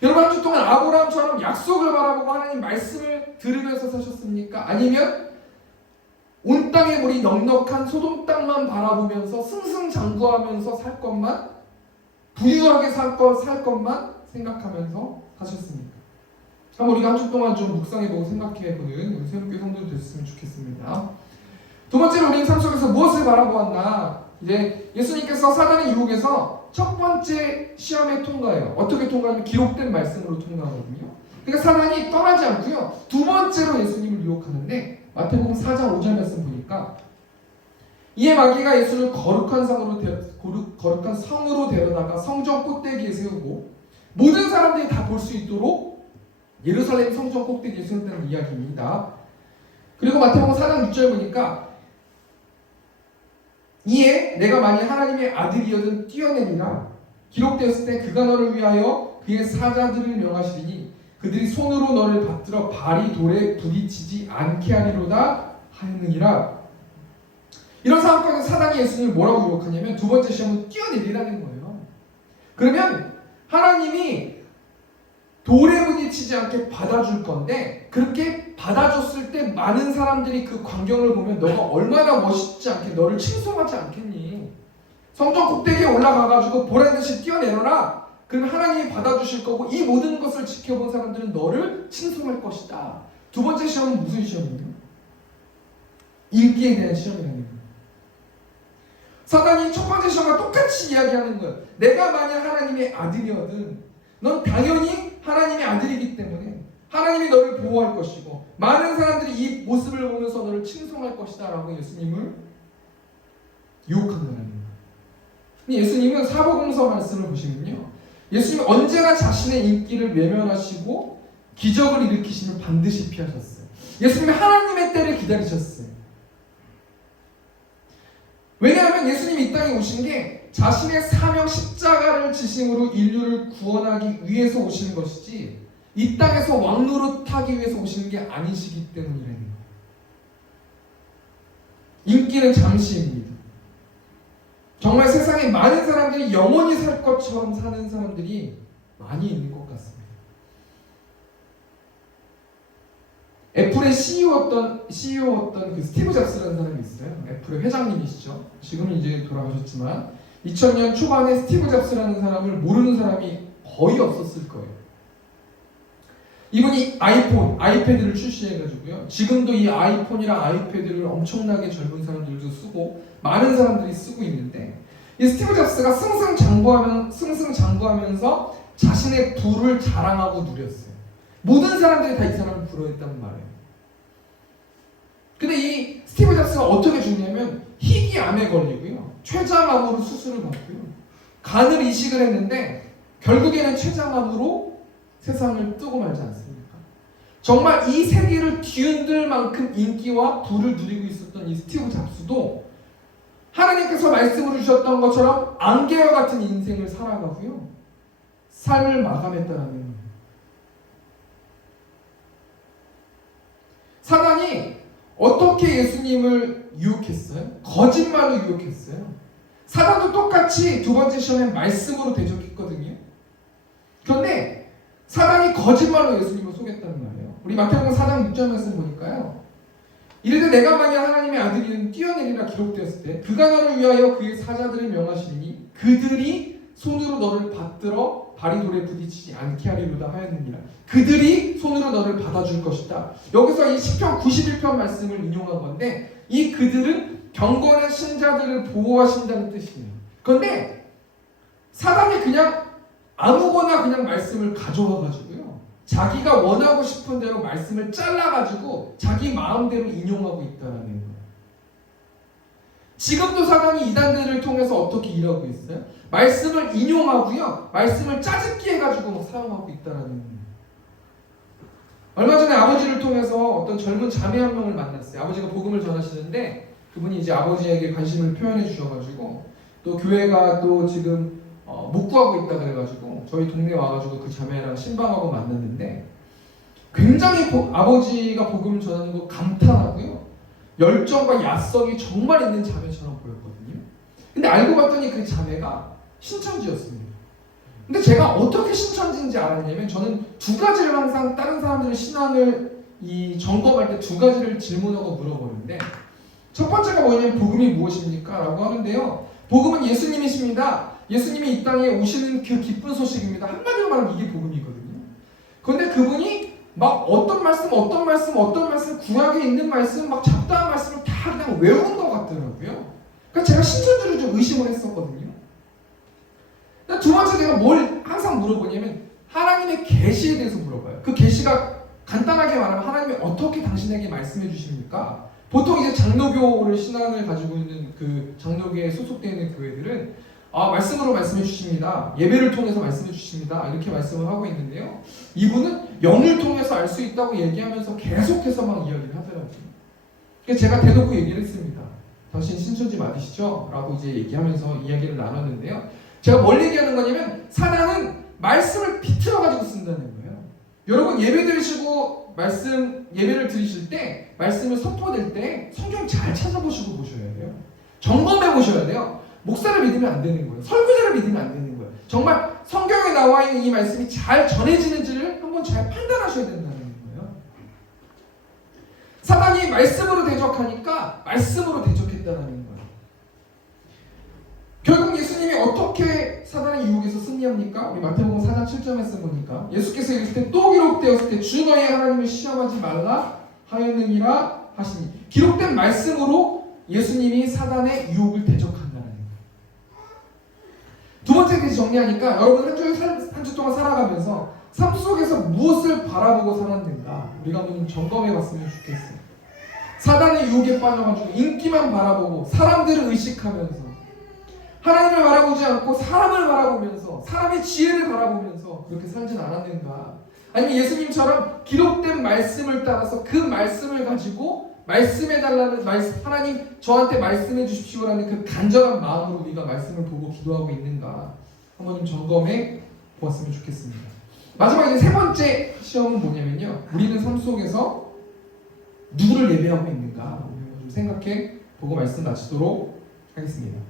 여러분 한 주 동안 아브라함처럼 약속을 바라보고 하나님 말씀을 들으면서 사셨습니까? 아니면 온 땅의 물이 넉넉한 소돔 땅만 바라보면서 승승장구하면서 살 것만 부유하게 살 것만 생각하면서 사셨습니까? 한번 우리가 한 주 동안 좀 묵상해보고 생각해보는 우리 새롭게 성도들 됐으면 좋겠습니다. 두 번째로 우리는 삶 속에서 무엇을 바라보았나? 이제 예수님께서 사단의 유혹에서 첫 번째 시험에 통과해요. 어떻게 통과하면 기록된 말씀으로 통과하거든요. 그러니까 사단이 떠나지 않고요. 두 번째로 예수님을 유혹하는데 마태복음 4장 5절 말씀 보니까 이에 마귀가 예수를 거룩한 성으로 데려다가 성전 꼭대기에 세우고 모든 사람들이 다 볼 수 있도록 예루살렘 성전 꼭대기에 세웠다는 이야기입니다. 그리고 마태복음 4장 6절 보니까 이에 내가 만일 하나님의 아들이여든 뛰어내리라 기록되었을 때 그가 너를 위하여 그의 사자들을 명하시리니 그들이 손으로 너를 받들어 발이 돌에 부딪히지 않게 하리로다 하느니라. 이런 상황 가운데 사단이 예수님을 뭐라고 유혹하냐면 두 번째 시험은 뛰어내리라는 거예요. 그러면 하나님이 돌에 부딪히지 않게 받아줄 건데 그렇게 받아줬을 때 많은 사람들이 그 광경을 보면 너가 얼마나 멋있지 않게 너를 칭송하지 않겠니? 성전 꼭대기에 올라가가지고 보란듯이 뛰어내려라. 그러면 하나님이 받아주실 거고 이 모든 것을 지켜본 사람들은 너를 칭송할 것이다. 두 번째 시험은 무슨 시험이에요? 인기에 대한 시험이라는 거예요. 사단이 첫 번째 시험과 똑같이 이야기하는 거예요. 내가 만약 하나님의 아들이거든 넌 당연히 하나님의 아들이기 때문에 하나님이 너를 보호할 것이고 많은 사람들이 이 모습을 보면서 너를 칭송할 것이다 라고 예수님을 유혹한다는 거예요. 예수님은 사복음서 말씀을 보시면요 예수님은 언제나 자신의 인기를 외면하시고 기적을 일으키시면 반드시 피하셨어요. 예수님은 하나님의 때를 기다리셨어요. 왜냐하면 예수님이 이 땅에 오신 게 자신의 사명 십자가를 지심으로 인류를 구원하기 위해서 오시는 것이지 이 땅에서 왕노릇하기 위해서 오시는 게 아니시기 때문이라는 거예요. 인기는 잠시입니다. 정말 세상에 많은 사람들이 영원히 살 것처럼 사는 사람들이 많이 있는 것 같습니다. 애플의 CEO였던 그 스티브 잡스라는 사람이 있어요. 애플의 회장님이시죠. 지금은 이제 돌아가셨지만 2000년 초반에 스티브 잡스라는 사람을 모르는 사람이 거의 없었을 거예요. 이분이 아이패드를 출시해가지고요. 지금도 이 아이폰이랑 아이패드를 엄청나게 젊은 사람들도 쓰고 많은 사람들이 쓰고 있는데 이 스티브 잡스가 승승장구하면서 자신의 부를 자랑하고 누렸어요. 모든 사람들이 다 이 사람을 부러워했단 말이에요. 근데 이 스티브 잡스가 어떻게 죽냐면 희귀암에 걸리고요. 췌장암으로 수술을 받고요. 간을 이식을 했는데 결국에는 췌장암으로 세상을 뜨고 말지 않습니까? 정말 이 세계를 뒤흔들 만큼 인기와 부를 누리고 있었던 이 스티브 잡스도 하나님께서 말씀을 주셨던 것처럼 안개와 같은 인생을 살아가고요. 삶을 마감했다라는 거예요. 사단이 어떻게 예수님을 유혹했어요? 거짓말로 유혹했어요. 사단도 똑같이 두 번째 시험에 말씀으로 대적했거든요. 그런데 사단이 거짓말로 예수님을 속였다는 말이에요. 우리 마태복음 4장 6절 말씀 보니까요. 이르되 내가 만약 하나님의 아들이면 뛰어내리라 기록되었을 때 그가 너를 위하여 그의 사자들을 명하시니 그들이 손으로 너를 받들어 발이 돌에 부딪히지 않게 하리로다 하였느니라. 그들이 손으로 너를 받아줄 것이다. 여기서 이 시편 91편 말씀을 인용한 건데 이 그들은 경건한 신자들을 보호하신다는 뜻이에요. 그런데 사단이 그냥 아무거나 그냥 말씀을 가져와가지고요, 자기가 원하고 싶은 대로 말씀을 잘라가지고 자기 마음대로 인용하고 있다는 거예요. 지금도 사단이 이단들을 통해서 어떻게 일하고 있어요? 말씀을 인용하고요, 말씀을 짜집기 해가지고 막 사용하고 있다는 거예요. 얼마 전에 아버지를 통해서 어떤 젊은 자매 한 명을 만났어요. 아버지가 복음을 전하시는데 그분이 이제 아버지에게 관심을 표현해 주셔가지고, 또 교회가 또 지금 못 구하고 있다 그래가지고 저희 동네에 와가지고 그 자매랑 신방하고 만났는데, 굉장히 아버지가 복음을 전하는 거 감탄하고요, 열정과 야성이 정말 있는 자매처럼 보였거든요. 근데 알고 봤더니 그 자매가 신천지였습니다. 근데 제가 어떻게 신천지인지 알았냐면, 저는 두 가지를 항상 다른 사람들의 신앙을 점검할 때 두 가지를 질문하고 물어보는데, 첫 번째가 뭐냐면 복음이 무엇입니까? 라고 하는데요, 복음은 예수님이십니다. 예수님이 이 땅에 오시는 그 기쁜 소식입니다. 한마디로 말하면 이게 복음이거든요. 그런데 그분이 막 어떤 말씀 구약에 있는 말씀, 막 잡다한 말씀을 다 그냥 외운 것 같더라고요. 그러니까 제가 신천지를 좀 의심을 했었거든요. 두 번째, 내가 뭘 항상 물어보냐면 하나님의 계시에 대해서 물어봐요. 그 계시가 간단하게 말하면 하나님이 어떻게 당신에게 말씀해 주십니까? 보통 이제 장로교를 신앙을 가지고 있는 그 장로교에 소속되어 있는 교회들은 말씀으로 말씀해 주십니다, 예배를 통해서 말씀해 주십니다, 이렇게 말씀을 하고 있는데요, 이분은 영을 통해서 알 수 있다고 얘기하면서 계속해서 막 이야기를 하더라고요. 그래서 제가 대놓고 얘기를 했습니다. 당신 신천지 맞으시죠? 라고 이제 얘기하면서 이야기를 나눴는데요, 제가 뭘 얘기하는 거냐면, 사단은 말씀을 비틀어가지고 쓴다는 거예요. 여러분, 예배 드리시고 예배를 드리실 때, 말씀을 선포될 때 성경 잘 찾아보시고 보셔야 돼요. 점검해 보셔야 돼요. 목사를 믿으면 안 되는 거예요. 설교자를 믿으면 안 되는 거예요. 정말 성경에 나와 있는 이 말씀이 잘 전해지는지를 한번 잘 판단하셔야 된다는 거예요. 사단이 말씀으로 대적하니까 말씀으로 대적했다는 거예요. 결국 예수님이 어떻게 사단의 유혹에서 승리합니까? 우리 마태복음 4장 7절 말씀 보니까 예수께서 이르실 때 또 기록되었을 때 주 너희 하나님을 시험하지 말라 하였느니라 하시니, 기록된 말씀으로 예수님이 사단의 유혹을 대적한다는 거예요. 두 번째 정리하니까, 여러분 한 주 동안 살아가면서 삶 속에서 무엇을 바라보고 살았는가 우리가 한번 점검해 봤으면 좋겠어요. 사단의 유혹에 빠져가지고 인기만 바라보고 사람들을 의식하면서, 하나님을 바라보지 않고 사람을 바라보면서 사람의 지혜를 바라보면서 그렇게 살진 않았는가? 아니면 예수님처럼 기록된 말씀을 따라서 그 말씀을 가지고 말씀해달라는 하나님 저한테 말씀해 주십시오라는 그 간절한 마음으로 우리가 말씀을 보고 기도하고 있는가 한번 좀 점검해 보았으면 좋겠습니다. 마지막 이제 세 번째 시험은 뭐냐면요, 우리는 삶 속에서 누구를 예배하고 있는가 좀 생각해 보고 말씀 마치도록 하겠습니다.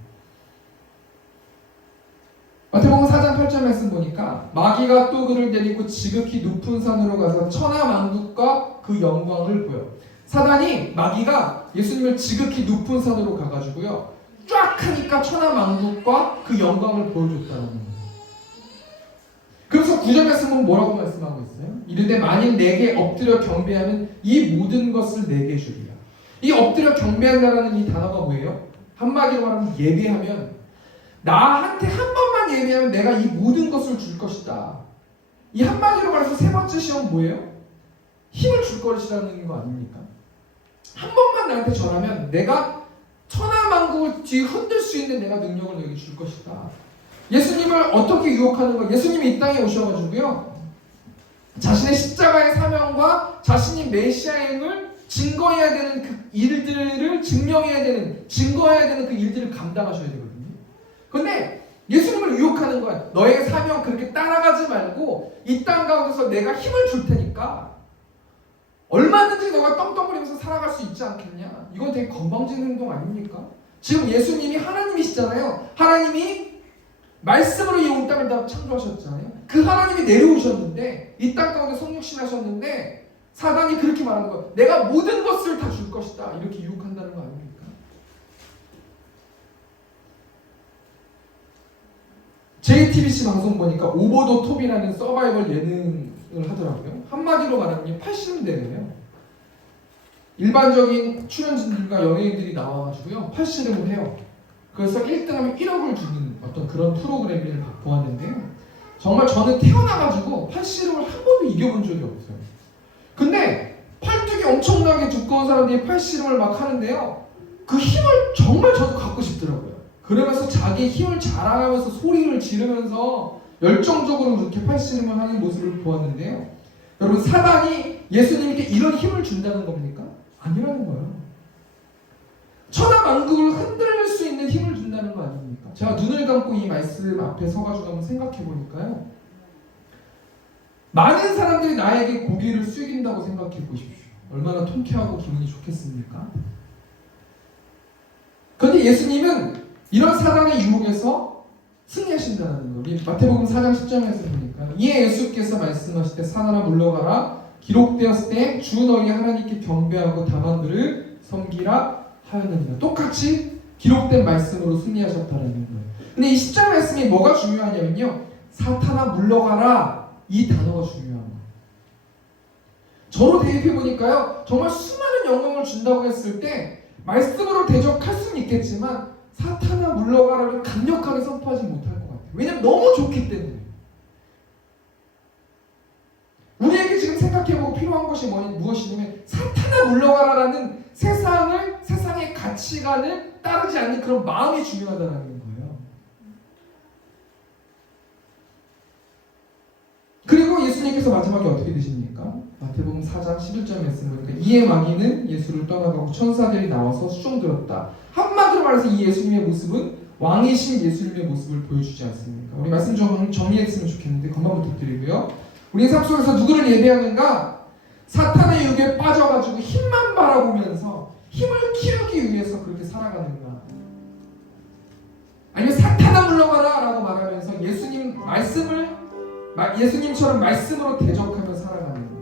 마태복음 4장 8절 말씀 보니까, 마귀가 또 그를 데리고 지극히 높은 산으로 가서 천하만국과 그 영광을 보여. 사단이, 마귀가 예수님을 지극히 높은 산으로 가가지고요, 쫙 하니까 천하만국과 그 영광을 보여줬다는 거예요. 그래서 9절 말씀은 뭐라고 말씀하고 있어요? 이르되 만일 내게 엎드려 경배하면 이 모든 것을 내게 주리라. 이 엎드려 경배한다라는 이 단어가 뭐예요? 한마디로 말하면 예배하면, 나한테 한 번만 예배하면 내가 이 모든 것을 줄 것이다. 이 한마디로 말해서 세 번째 시험 뭐예요? 힘을 줄 것이라는 거 아닙니까? 한 번만 나한테 전하면 내가 천하만국을 뒤 흔들 수 있는 내가 능력을 너에게 줄 것이다. 예수님을 어떻게 유혹하는 거? 예수님이 이 땅에 오셔가지고요, 자신의 십자가의 사명과 자신이 메시아임을 증거해야 되는 그 일들을 증거해야 되는 그 일들을 감당하셔야 되거든요. 근데 예수님을 유혹하는 거야. 너의 사명 그렇게 따라가지 말고 이 땅 가운데서 내가 힘을 줄 테니까 얼마든지 너가 떵떵거리면서 살아갈 수 있지 않겠냐. 이건 되게 건방진 행동 아닙니까? 지금 예수님이 하나님이시잖아요. 하나님이 말씀으로 이 온 땅을 다 창조하셨잖아요. 그 하나님이 내려오셨는데, 이 땅 가운데 성육신하셨는데 사단이 그렇게 말하는 거야. 내가 모든 것을 다 줄 것이다. 이렇게 유혹한다는 거 아닙니까? JTBC 방송 보니까 오버 더 톱이라는 서바이벌 예능을 하더라고요. 한마디로 말하면 80대래요. 일반적인 출연진들과 연예인들이 나와가지고요, 팔씨름을 해요. 그래서 1등하면 1억을 주는 어떤 그런 프로그램을 보았는데요, 정말 저는 태어나가지고 팔씨름을 한 번도 이겨본 적이 없어요. 근데 팔뚝이 엄청나게 두꺼운 사람들이 팔씨름을 막 하는데요, 그 힘을 정말 저도 갖고 싶더라고요. 그러면서 자기 힘을 자랑하면서 소리를 지르면서 열정적으로 그렇게 팔씨름을 하는 모습을 보았는데요, 여러분, 사단이 예수님께 이런 힘을 준다는 겁니까? 아니라는 거예요. 천하만국을 흔들릴 수 있는 힘을 준다는 거 아닙니까? 제가 눈을 감고 이 말씀 앞에 서가지고 한번 생각해 보니까요, 많은 사람들이 나에게 고개를 숙인다고 생각해 보십시오. 얼마나 통쾌하고 기분이 좋겠습니까? 그런데 예수님은 이런 사단의 유혹에서 승리하신다는 거예요. 우리 마태복음 4장 10절에서 보니까, 이에 예수께서 말씀하실 때 사단아 물러가라, 기록되었을 때 주 너희 하나님께 경배하고 다만 그를 섬기라 하였느니라. 똑같이 기록된 말씀으로 승리하셨다는 거예요. 근데 이 10절 말씀이 뭐가 중요하냐면요, 사탄아 물러가라, 이 단어가 중요한 거예요. 저로 대입해 보니까요, 정말 수많은 영광을 준다고 했을 때 말씀으로 대적할 수는 있겠지만 사탄아 물러가라를 강력하게 선포하지 못할 것 같아요. 왜냐면 너무 좋기 때문에. 우리에게 지금 생각해보고 필요한 것이 무엇이냐면, 사탄아 물러가라라는 세상의 가치관을 따르지 않는 그런 마음이 중요하다는 거예요. 그리고 예수님께서 마지막에 어떻게 되십니까? 마태복음 4장 11절 말씀 보니까, 이에 마귀는 예수를 떠나가고 천사들이 나와서 수종들었다. 한마디로 말해서 이 예수님의 모습은 왕이신 예수님의 모습을 보여주지 않습니까? 우리 말씀 좀 정리했으면 좋겠는데 그만 부탁드리고요. 우리 삶 속에서 누구를 예배하는가? 사탄의 유혹에 빠져가지고 힘만 바라보면서 힘을 키우기 위해서 그렇게 살아가는가? 아니면 사탄아 물러가라 라고 말하면서 예수님처럼 말씀으로 대적하며 살아가는가?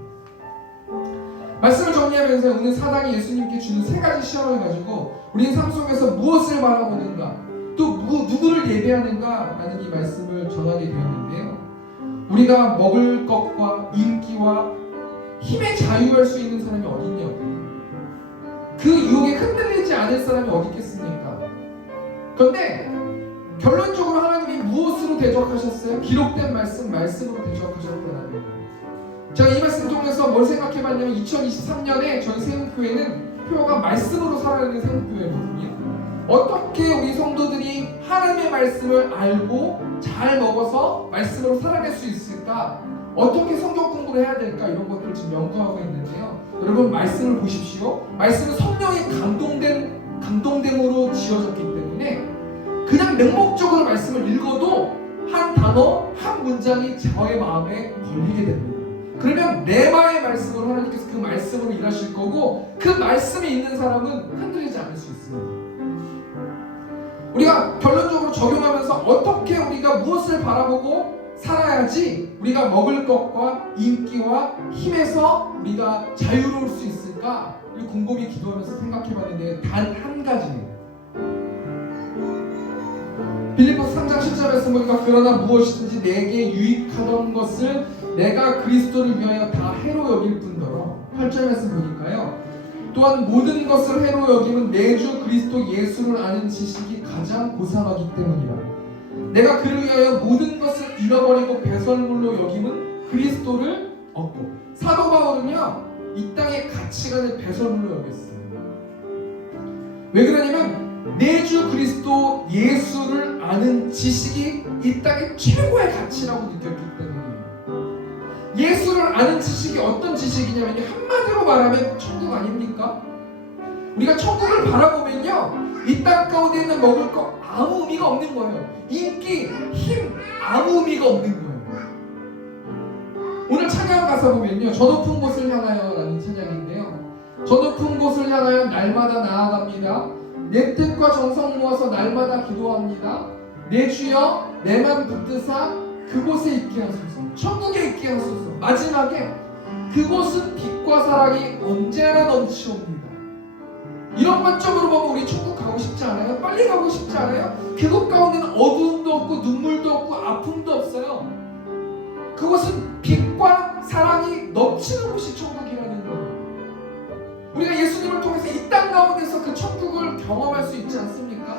말씀을 정리하면서 오늘 사단이 예수님께 주는 세 가지 시험을 가지고 우리 삶 속에서 무엇을 바라보는가, 또 누구를 예배하는가 라는 이 말씀을 전하게 되었는데요, 우리가 먹을 것과 인기와 힘에 자유할 수 있는 사람이 어디 있냐고, 그 유혹에 흔들리지 않을 사람이 어디 있겠습니까? 그런데 결론적으로 하나님이 무엇으로 대적하셨어요? 기록된 말씀으로 대적하셨다는 거예요. 제가 이 말씀 통해서 뭘 생각해봤냐면, 2023년에 저희 세운교회는 표가 말씀으로 살아가는 세운교회거든요. 어떻게 우리 성도들이 하나님의 말씀을 알고 잘 먹어서 말씀으로 살아갈 수 있을까? 어떻게 성경 공부를 해야 될까? 이런 것들을 지금 연구하고 있는데요, 여러분, 말씀을 보십시오. 말씀은 성령의 감동됨으로 지어졌기 때문에 그냥 맹목적으로 말씀을 읽어도 한 단어, 한 문장이 저의 마음에 걸리게 됩니다. 그러면 레마의 말씀으로 하나님께서 그 말씀으로 일하실 거고, 그 말씀이 있는 사람은 흔들리지 않을 수 있습니다. 우리가 결론적으로 적용하면서 어떻게 우리가 무엇을 바라보고 살아야지 우리가 먹을 것과 인기와 힘에서 우리가 자유로울 수 있을까? 이 곰곰이 기도하면서 생각해봤는데 단 한 가지예요. 빌립보서 3장 10절에서 보니까, 그러나 무엇이든지 내게 유익하던 것을 내가 그리스도를 위하여 다 해로 여길 뿐더러, 8절에서 보니까요, 또한 모든 것을 해로 여김은 내 주 그리스도 예수를 아는 지식이 가장 고상하기 때문이라. 내가 그를 위하여 모든 것을 잃어버리고 배설물로 여김은 그리스도를 얻고. 사도 바울은요, 이 땅의 가치관을 배설물로 여겼어요. 왜 그러냐면 내 주 그리스도 예수를 아는 지식이 이 땅의 최고의 가치라고 느꼈기 때문이에요. 예수를 아는 지식이 어떤 지식이냐면, 한마디로 말하면 천국 아닙니까? 우리가 천국을 바라보면요, 이 땅 가운데 있는 먹을 거 아무 의미가 없는 거예요. 인기, 힘, 아무 의미가 없는 거예요. 오늘 찬양 가사 보면요, 저 높은 곳을 향하여 라는 찬양인데요, 저 높은 곳을 향하여 날마다 나아갑니다. 내 뜻과 정성 모아서 날마다 기도합니다. 내 주여 내만 붙드사 그곳에 있게 하소서. 천국에 있게 하소서. 마지막에 그곳은 빛과 사랑이 언제나 넘치옵니다. 이런 관점으로 보면 우리 천국 가고 싶지 않아요? 빨리 가고 싶지 않아요? 그곳 가운데는 어두움도 없고 눈물도 없고 아픔도 없어요. 그곳은 빛과 사랑이 넘치는 곳이 천국이라는 거예요. 우리가 예수님을 통해서 이 땅 가운데서 그 천국을 경험할 수 있지 않습니까?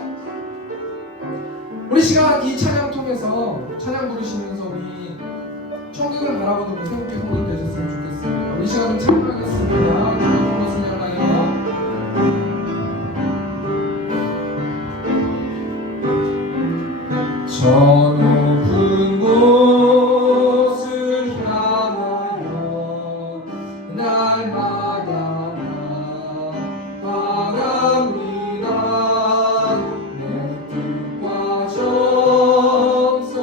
우리 시간 이 찬양 통해서 찬양 부르시면서 우리 천국을 바라보는 우리 새롭게 성도 되셨으면 좋겠습니다. 이 시간 좀 참여하겠습니다. 그것을 향하여 저 높은 곳을 향하여 날마다 나아갑니다. 내 뜻과 정성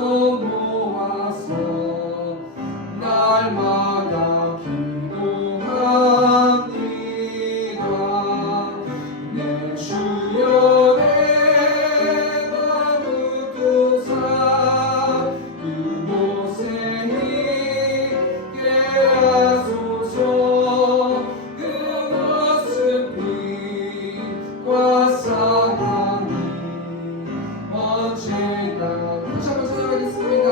모아서 날마다 기도합니다. 내 주여 내 맘을 뜨사 그곳에 있게 하소서. 그것은 빛과 사랑이 언제나 다시 한번 찾아가겠습니다.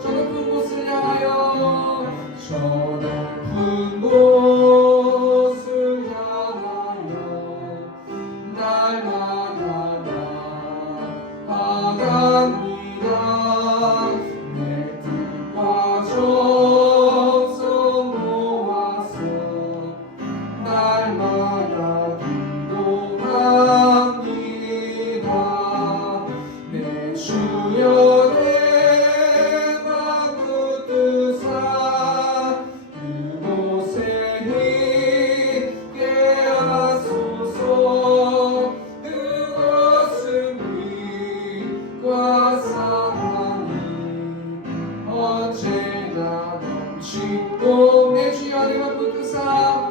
저 높은 곳을 향하여 저 높은 곳을 향하여 날마다 나아갑니다. 내 뜻과 정성 모아서 날마다 기도합니다. 내 주여 내 맘을 뜨사 그곳에 있게 하소서. 그것은 빛과 사랑이 언제나 넘치고 내 주여 내 맘을 뜨사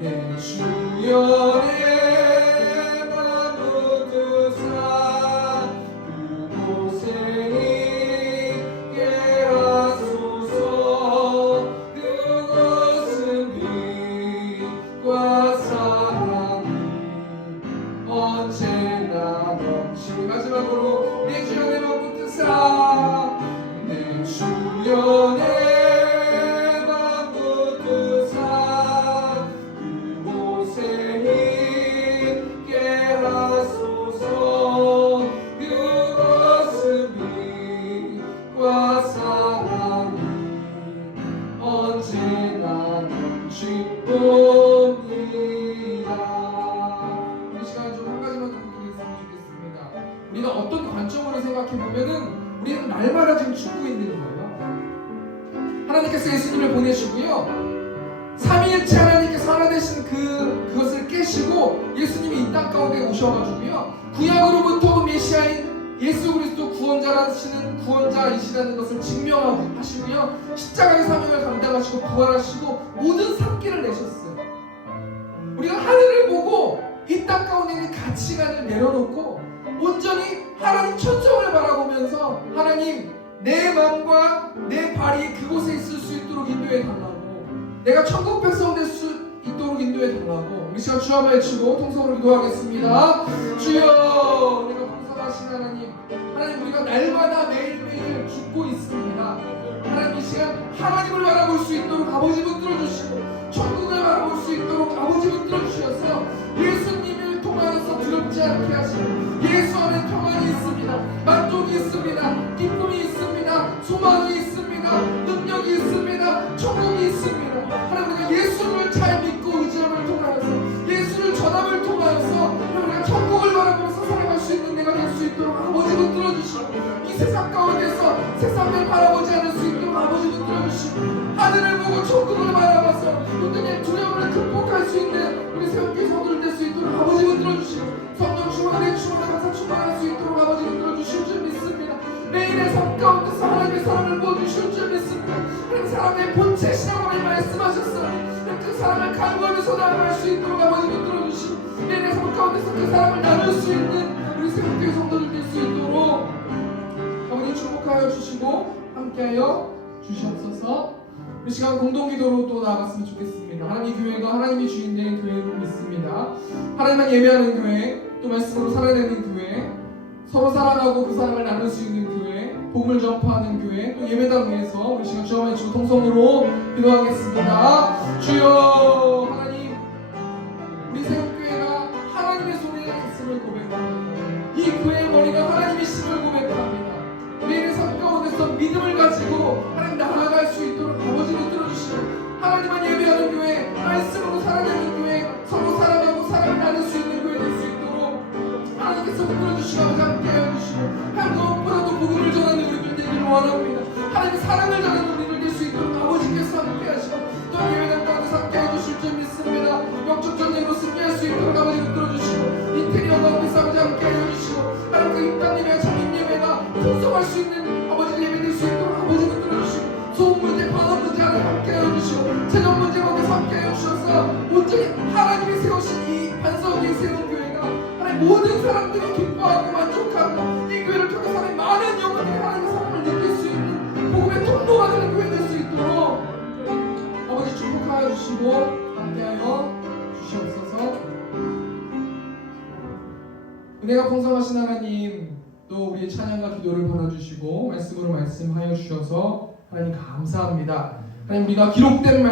내 주여 내 맘을 뜨사 그곳에 있게 하소서. 그것은 빛과 사랑이 언제나 넘치고 마지막으로 내 주여 내 맘을 뜨사 내 주여 내 맘을 뜨사 그곳에 있게 하소서. 그것은 빛과 사랑이 언제나 넘치옵니다. 이 시간 좀 한 가지만 더 드렸으면 좋겠습니다. 우리가 어떤 관점으로 생각해 보면은 우리는 날마다 지금 죽고 있는 거예요. 하나님께서 예수님을 보내시고요. 삼위일체 하나님께서 하나 되신 그것을 깨시고 예수님이 이 땅 가운데 오셔가지고요. 구약으로부터 메시아인 예수 그리스도 구원자이시라는 것을 증명하시고요. 십자가의 사명을 감당하시고 부활하시고 모든 삭기를 내셨어요. 우리가 하늘을 보고 이 땅 가운데 있는 가치관을 내려놓고 온전히 하나님 천성을 바라보면서 하나님 내 마음과 내 발이 그곳에 있을 수 있도록 인도해 달라고, 내가 천국 백성 될 수 있도록 인도해 달라고 우리 시간 주여 외치고 통성으로 기도하겠습니다. 주여, 내가 풍성하신 하나님, 하나님 우리가 날마다 매일매일 죽고 있습니다. 하나님 이 시간 하나님을 바라볼 수 있도록 아버지 붙들어 주시고 천국을 바라볼 수 있도록 아버지 붙들어 주셔서 예수님을 통하여서 두렵지 않게 하시고 예수 안에 평안이 있습니다. 만족이 있습니다. 기쁨이 있습니다. 소망이 있습니다. 능력이 있습니다. 천국이 있습니다. 하나님 우리가 예수를 잘 믿고 의지함을 통하여서 예수를 전함을 통하여서 우리가 천국을 바라보면서 살아갈 수 있는 내가 될 수 있도록 아버지 붙들어 주시고 이 세상 가운데서 세상을 바라보지 않을 수 있도록 아버지 붙들어 주시고 하늘을 보고 천국을 바라봐서 온전히 두려움을 극복할 수 있는 우리 새롭게 성도를 될 수 있도록 아버지 붙들어 주시고 성령 충만에 감사 충만할 수 있도록 아버지 붙들어 주실 줄 믿습니다. 매일의 삶 가운데서 하나님의 사랑을 보여주실 줄 믿습니다. 하나님 사랑의 본체시라고 말씀하셨어요. 그 사랑을 간구하면서 나아갈 수 있도록 아버지 붙들어 주시고 매일의 삶 가운데서 그 사랑을 나눌 수 있는 우리 새롭게 성도를 될 수 있도록 아버지 축복하여 주시고 함께하여 주시옵소서. 이 시간 공동기도로 또 나아갔으면 좋겠습니다. 하나님 교회가 하나님이 주인된 교회로 믿습니다. 하나님만 예배하는 교회, 또 말씀으로 살아내는 교회, 서로 사랑하고 그 사랑을 나눌 수 있는 교회, 복음을 전파하는 교회, 또 예배당 위에서 우리 시간 주여 주 통성으로 기도하겠습니다. 주여, 하나님 우리 새롭교회가 하나님의 손에 있음을 고백합니다. 이 교회의 머리가 하나님이심을 고백합니다. 매일의 삶 가운데 앞에서 믿음을 가지고 하나님 나아갈 수 있도록 아버지 붙들어 주시고 하나님만 예배하는 교회, 말씀으로 살아가는 교회, 서로 사랑하고 사랑을 나눌 수 있는 교회 될 수 있도록 하나님께서 붙들어 주시고 함께하여 주시고 무엇보다도 복음을 전하는 우리들 되기를 원합니다. 하나님의 사랑을 전하는 우리들 될 수 있도록 아버지께서 함께하시고 또 예배당 가운데 함께해 주실 줄 믿습니다. 영적 전쟁으로 승리할 수 있도록 아버지 붙들어 주시고 인테리어 가운데서 아버지 함께해 주시고 하나님 그 입당 예배와 참임 예배가 풍성할 수 있는 아버지 예배 될 수 있도록 아버지 붙들어 주시고 소음 문제, 방언 문제 하나님 함께해 주시고 재정 문제 가운데서 함께해 주셔서 온전히 하나님이 세우신 이 반석 위에 세운 교회가 하나님 모든 사람들이 기뻐하고 만족하고 이 교회를 통해서 하나님 많은 영혼들이 하나님의 사랑을 느낄 수 있는 복음의 통로가 되는 교회 될 수 있도록 아버지 축복하여 주시고 함께하여 주시옵소서. 은혜가 풍성하신 하나님, 또 우리의 찬양과 기도를 받아주시고 말씀으로 말씀하여 주셔서 하나님 감사합니다. 하나님 우리가 기록된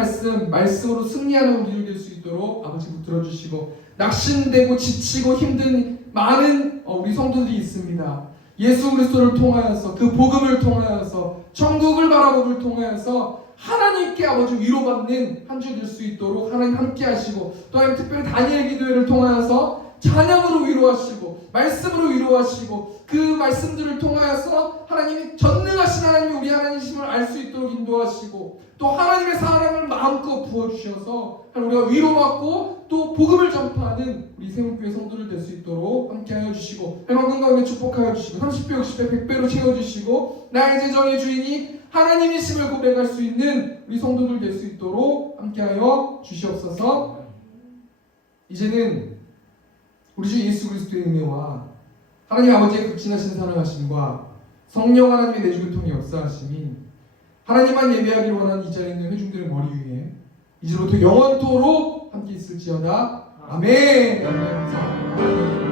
말씀으로 승리하는 우리를 될 수 있도록 아버지 붙들어 주시고 낙심되고 지치고 힘든 많은 우리 성도들이 있습니다. 예수 그리스도를 통하여서 그 복음을 통하여서 천국을 바라보를 통하여서 하나님께 아버지 위로받는 한 주 될 수 있도록 하나님 함께 하시고 또 하나님 특별히 다니엘 기도회를 통하여서 찬양으로 위로하시고 말씀으로 위로하시고 그 말씀들을 통하여서 하나님이 전능하신 하나님이 우리 하나님이심을 알 수 있도록 인도하시고 또 하나님의 사랑을 마음껏 부어주셔서 우리가 위로받고 또 복음을 전파하는 우리 세운교회 성도들 될 수 있도록 함께하여 주시고 행복한 가운데 축복하여 주시고 30배 60배 100배로 채워주시고 나의 재정의 주인이 하나님이심을 고백할 수 있는 우리 성도들 될 수 있도록 함께하여 주시옵소서. 이제는 우리 주 예수 그리스도의 은혜와 하나님 아버지의 극진하신 사랑하심과 성령 하나님의 내주를 통해 역사하심이 하나님만 예배하기를 원하는 이 자리에 있는 회중들의 머리 위에 이제부터 영원토록 함께 있을지어다. 아멘. 감사합니다.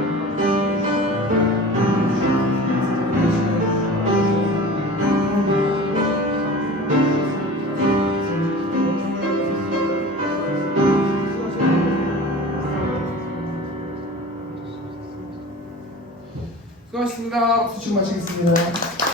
수고하셨습니다. 박수 치고 마치겠습니다.